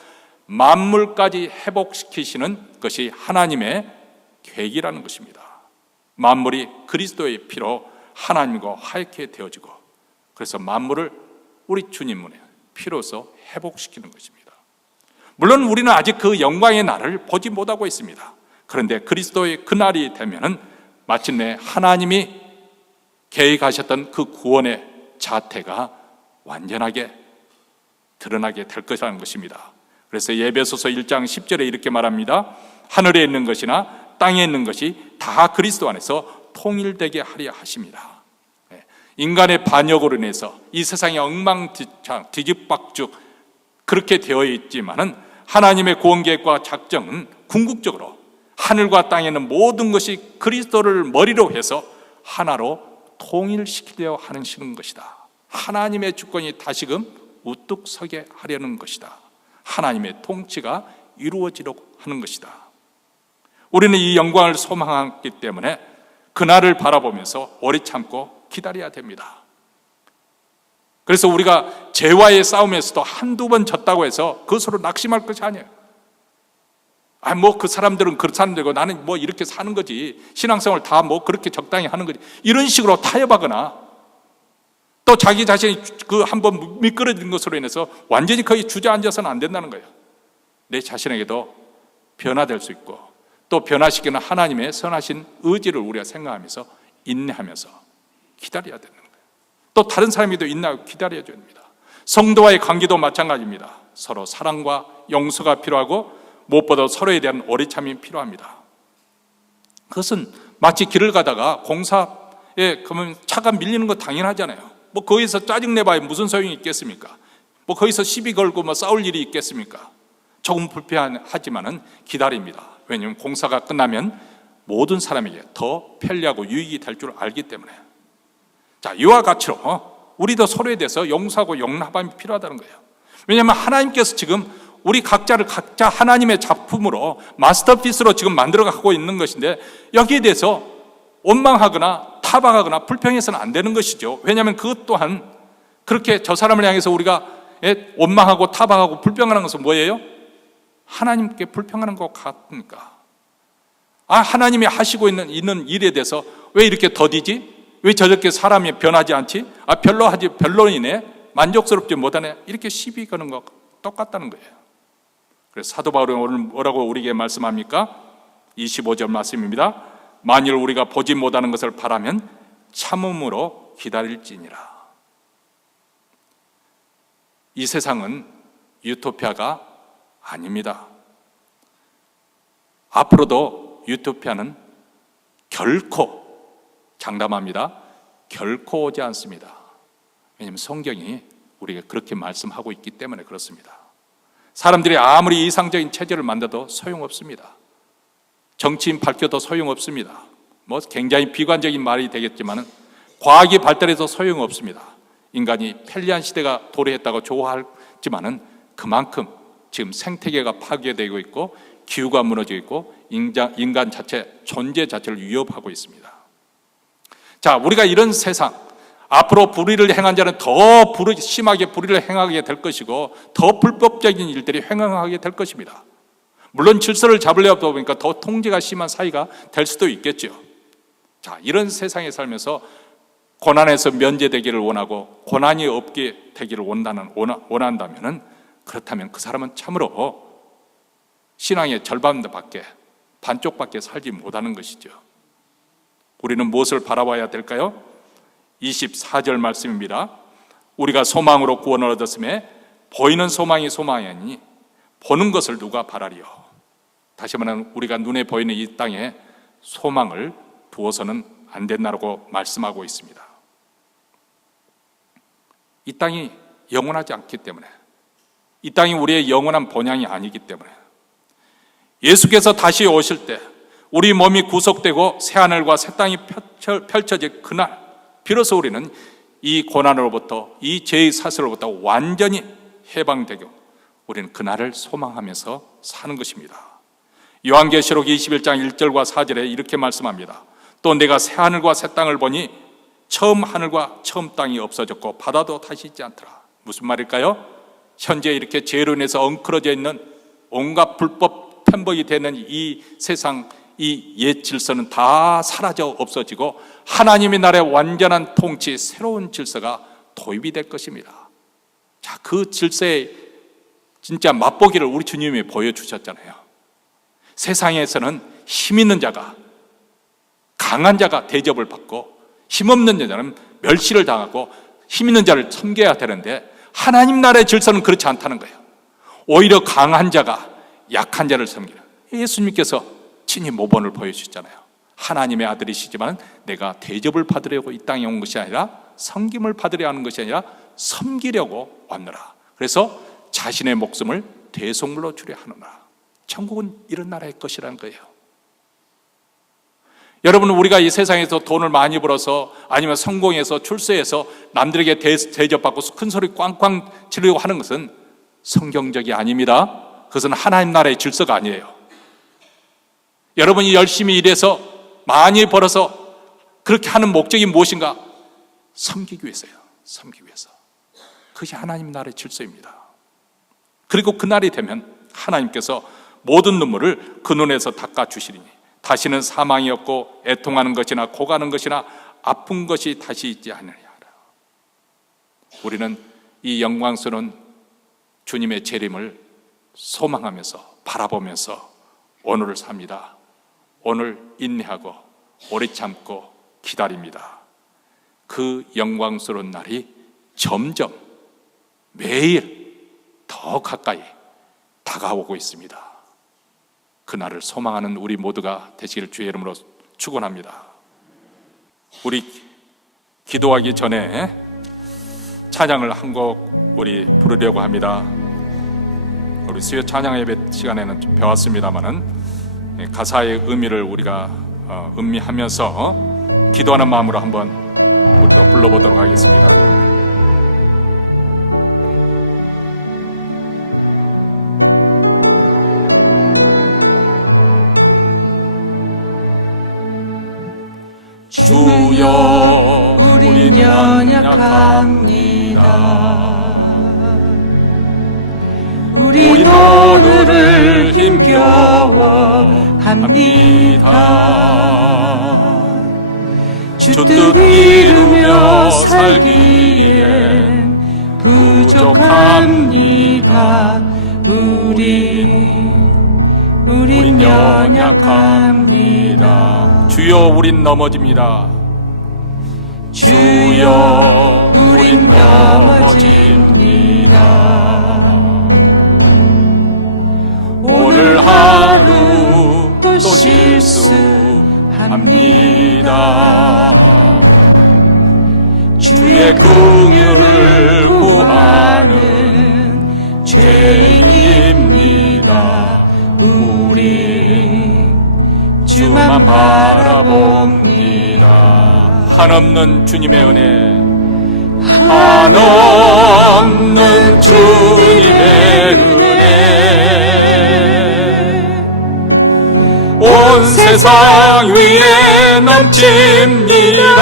만물까지 회복시키시는 것이 하나님의 계획이라는 것입니다. 만물이 그리스도의 피로 하나님과 화해케 되어지고 그래서 만물을 우리 주님의 피로서 회복시키는 것입니다. 물론 우리는 아직 그 영광의 날을 보지 못하고 있습니다. 그런데 그리스도의 그 날이 되면은 마침내 하나님이 계획하셨던 그 구원의 자태가 완전하게 드러나게 될 것이라는 것입니다. 그래서 에베소서 1장 10절에 이렇게 말합니다. 하늘에 있는 것이나 땅에 있는 것이 다 그리스도 안에서 통일되게 하려 하십니다. 인간의 반역으로 인해서 이 세상이 엉망진창, 뒤집박죽 그렇게 되어 있지만은 하나님의 구원 계획과 작정은 궁극적으로 하늘과 땅에 있는 모든 것이 그리스도를 머리로 해서 하나로 통일시키려 하시는 것이다. 하나님의 주권이 다시금 우뚝 서게 하려는 것이다. 하나님의 통치가 이루어지려고 하는 것이다. 우리는 이 영광을 소망하기 때문에 그날을 바라보면서 오래 참고 기다려야 됩니다. 그래서 우리가 죄와의 싸움에서도 한두 번 졌다고 해서 그것으로 낙심할 것이 아니에요. 그 사람들은 그런 사람들이고 나는 이렇게 사는 거지. 신앙생활 다 그렇게 적당히 하는 거지. 이런 식으로 타협하거나 또 자기 자신이 그 한번 미끄러진 것으로 인해서 완전히 거기 주저앉아서는 안 된다는 거예요. 내 자신에게도 변화될 수 있고 또 변화시키는 하나님의 선하신 의지를 우리가 생각하면서 인내하면서 기다려야 되는 거예요. 또 다른 사람이도 인내하고 기다려야 됩니다. 성도와의 관계도 마찬가지입니다. 서로 사랑과 용서가 필요하고 무엇보다 서로에 대한 오래참이 필요합니다. 그것은 마치 길을 가다가 공사에 그러면 차가 밀리는 거 당연하잖아요. 거기서 짜증내봐야 무슨 소용이 있겠습니까? 거기서 시비 걸고 싸울 일이 있겠습니까? 조금 불편하지만은 기다립니다. 왜냐하면 공사가 끝나면 모든 사람에게 더 편리하고 유익이 될 줄 알기 때문에. 자, 이와 같이로 우리도 서로에 대해서 용서하고 용납함이 필요하다는 거예요. 왜냐하면 하나님께서 지금 우리 각자를 각자 하나님의 작품으로 마스터피스로 지금 만들어가고 있는 것인데, 여기에 대해서 원망하거나 타박하거나 불평해서는 안 되는 것이죠. 왜냐하면 그것 또한 그렇게 저 사람을 향해서 우리가 원망하고 타박하고 불평하는 것은 뭐예요? 하나님께 불평하는 것 같으니까. 하나님이 하시고 있는 일에 대해서 왜 이렇게 더디지? 왜 저렇게 사람이 변하지 않지? 별로이네, 만족스럽지 못하네, 이렇게 시비 거는 것 똑같다는 거예요. 그래서 사도 바울은 오늘 뭐라고 우리에게 말씀합니까? 25절 말씀입니다. 만일 우리가 보지 못하는 것을 바라면 참음으로 기다릴지니라. 이 세상은 유토피아가 아닙니다. 앞으로도 유토피아는 결코, 장담합니다, 결코 오지 않습니다. 왜냐하면 성경이 우리에게 그렇게 말씀하고 있기 때문에 그렇습니다. 사람들이 아무리 이상적인 체제를 만들어도 소용없습니다. 정치인 밝혀도 소용없습니다. 굉장히 비관적인 말이 되겠지만 과학이 발달해서 소용없습니다. 인간이 편리한 시대가 도래했다고 좋아하지만은 그만큼 지금 생태계가 파괴되고 있고 기후가 무너지고 있고 인간 자체, 존재 자체를 위협하고 있습니다. 자, 우리가 이런 세상, 앞으로 불의를 행한 자는 더 심하게 불의를 행하게 될 것이고 더 불법적인 일들이 횡행하게 될 것입니다. 물론 질서를 잡으려다 보니까 더 통제가 심한 사회가 될 수도 있겠죠. 자, 이런 세상에 살면서 고난에서 면제되기를 원하고 고난이 없게 되기를 원한다면 그렇다면 그 사람은 참으로 신앙의 절반밖에, 반쪽밖에 살지 못하는 것이죠. 우리는 무엇을 바라봐야 될까요? 24절 말씀입니다. 우리가 소망으로 구원을 얻었음에 보이는 소망이 소망이 아니니 보는 것을 누가 바라리요. 다시 말하면 우리가 눈에 보이는 이 땅에 소망을 두어서는 안 된다고 말씀하고 있습니다. 이 땅이 영원하지 않기 때문에, 이 땅이 우리의 영원한 본향이 아니기 때문에, 예수께서 다시 오실 때 우리 몸이 구속되고 새하늘과 새 땅이 펼쳐질 그날, 비로소 우리는 이 고난으로부터, 이 죄의 사슬로부터 완전히 해방되고 우리는 그날을 소망하면서 사는 것입니다. 요한계시록 21장 1절과 4절에 이렇게 말씀합니다. 또 내가 새하늘과 새 땅을 보니 처음 하늘과 처음 땅이 없어졌고 바다도 다시 있지 않더라. 무슨 말일까요? 현재 이렇게 죄로 인해서 엉클어져 있는 온갖 불법 편법이 되는 이 세상, 이 옛 질서는 다 사라져 없어지고 하나님의 나라의 완전한 통치, 새로운 질서가 도입이 될 것입니다. 자, 그 질서의 진짜 맛보기를 우리 주님이 보여주셨잖아요. 세상에서는 힘 있는 자가, 강한 자가 대접을 받고 힘없는 자는 멸시를 당하고 힘 있는 자를 섬겨야 되는데 하나님 나라의 질서는 그렇지 않다는 거예요. 오히려 강한 자가 약한 자를 섬기는, 예수님께서 친히 모범을 보여주셨잖아요. 하나님의 아들이시지만 내가 대접을 받으려고 이 땅에 온 것이 아니라 섬김을 받으려 하는 것이 아니라 섬기려고 왔노라. 그래서 자신의 목숨을 대속물로 주려 하노라. 천국은 이런 나라의 것이라는 거예요. 여러분, 우리가 이 세상에서 돈을 많이 벌어서 아니면 성공해서 출세해서 남들에게 대접받고 큰 소리 꽝꽝 치려고 하는 것은 성경적이 아닙니다. 그것은 하나님 나라의 질서가 아니에요. 여러분이 열심히 일해서 많이 벌어서 그렇게 하는 목적이 무엇인가? 섬기기 위해서요. 섬기기 위해서. 그것이 하나님 나라의 질서입니다. 그리고 그날이 되면 하나님께서 모든 눈물을 그 눈에서 닦아주시리니 다시는 사망이 없고 애통하는 것이나 고가는 것이나 아픈 것이 다시 있지 않으리라. 우리는 이 영광스러운 주님의 재림을 소망하면서 바라보면서 오늘을 삽니다. 오늘 인내하고 오래 참고 기다립니다. 그 영광스러운 날이 점점 매일 더 가까이 다가오고 있습니다. 그날을 소망하는 우리 모두가 되시기를 주의 이름으로 축원합니다. 우리 기도하기 전에 찬양을 한 곡 우리 부르려고 합니다. 우리 수요 찬양 예배 시간에는 좀 배웠습니다만은 가사의 의미를 우리가 음미하면서 기도하는 마음으로 한번 우리도 불러보도록 하겠습니다. 주여 우린 연약합니다. 우린 오늘을 힘겨워합니다. 주 뜻 이루며 살기엔 부족합니다. 우린 연약합니다. 주여 우린 넘어집니다. 주여 우린 넘어집니다. 오늘 하루 또 실수합니다. 주의 긍휼을 구하는 죄인입니다. 우리 주만 바라봅니다. 한없는 주님의 은혜, 한없는 주님의 은혜, 온 세상 위에 넘칩니다.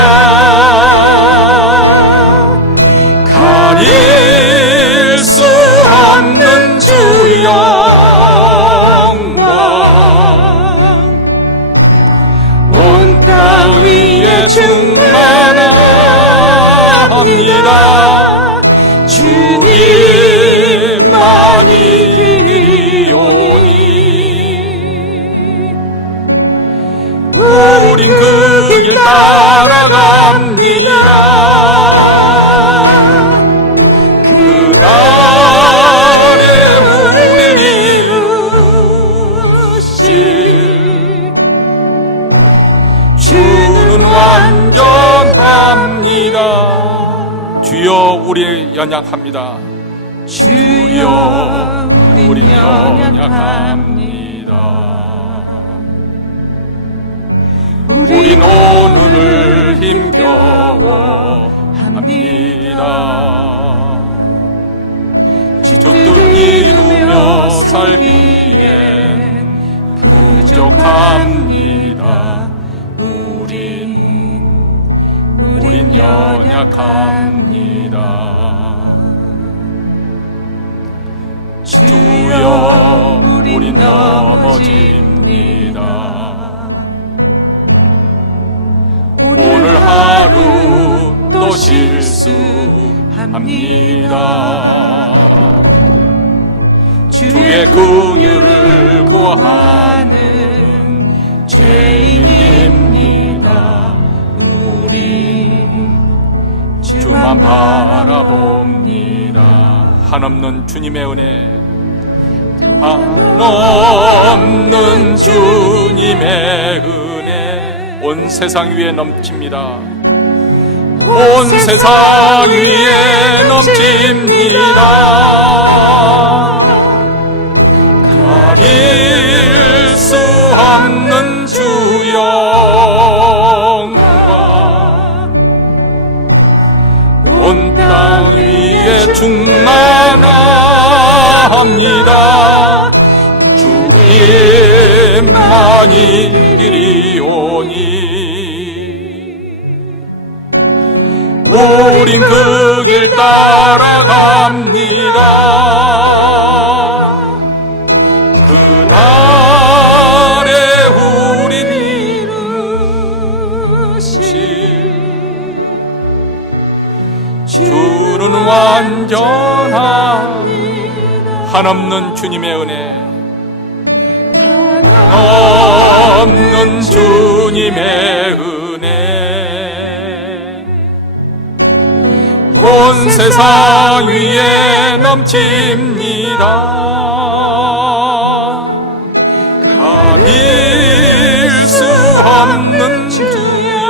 가릴 수 없는 주 영광, 온 땅 위에 충만합니다. 주님만이 길이오니 우린 그 길 따라갑니다. 그날에 우릴 이루실 주는 완전합니다. 주여 우리 연약합니다. 주여 우린 연약합니다. 우린 오늘을 힘겨워합니다. 주 뜻 이루며 살기엔 부족합니다. 우린 연약합니다. 주여 우린 넘어집니다. 오늘 하루 또 실수합니다. 주의 긍휼을 구하는 죄인입니다. 우리 주만 바라봅니다. 한없는 주님의 은혜, 한없는 주님의 은혜, 온 세상 위에 넘칩니다. 온 세상 위에 넘칩니다. 가릴 수 없는 주 영광, 온 땅 위에 충만합니다. 주님만이 길이오니 우린 그 길 따라갑니다. 그날에 우린 이루실 주는 완전합니다. 한없는 주님의 은혜, 없는 주님의 은혜, 온 세상 위에 넘칩니다. 가릴 수 없는 주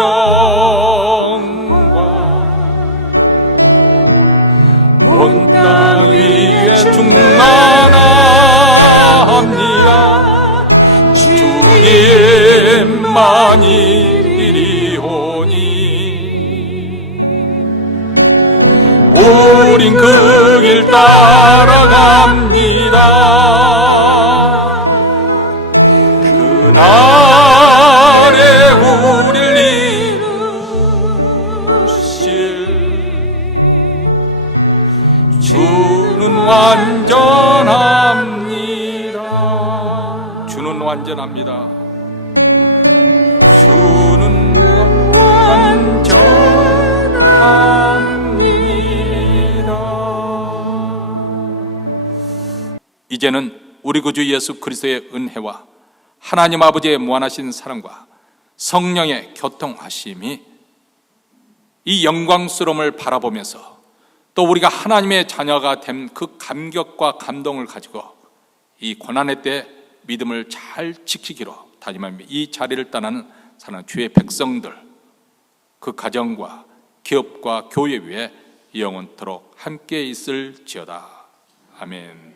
영광, 온 땅 위에 충만합니다. 주님만이 이리오니 우린 그 길 따라갑니다. 그날에 우릴 간절합니다. 주는 완전합니다. 이제는 우리 구주 예수 그리스도의 은혜와 하나님 아버지의 무한하신 사랑과 성령의 교통하심이 이 영광스러움을 바라보면서 또 우리가 하나님의 자녀가 된 그 감격과 감동을 가지고 이 고난의 때 믿음을 잘 지키기로 다짐합니다. 이 자리를 떠나는 사랑하는 주의 백성들, 그 가정과 기업과 교회 위에 영원토록 함께 있을지어다. 아멘.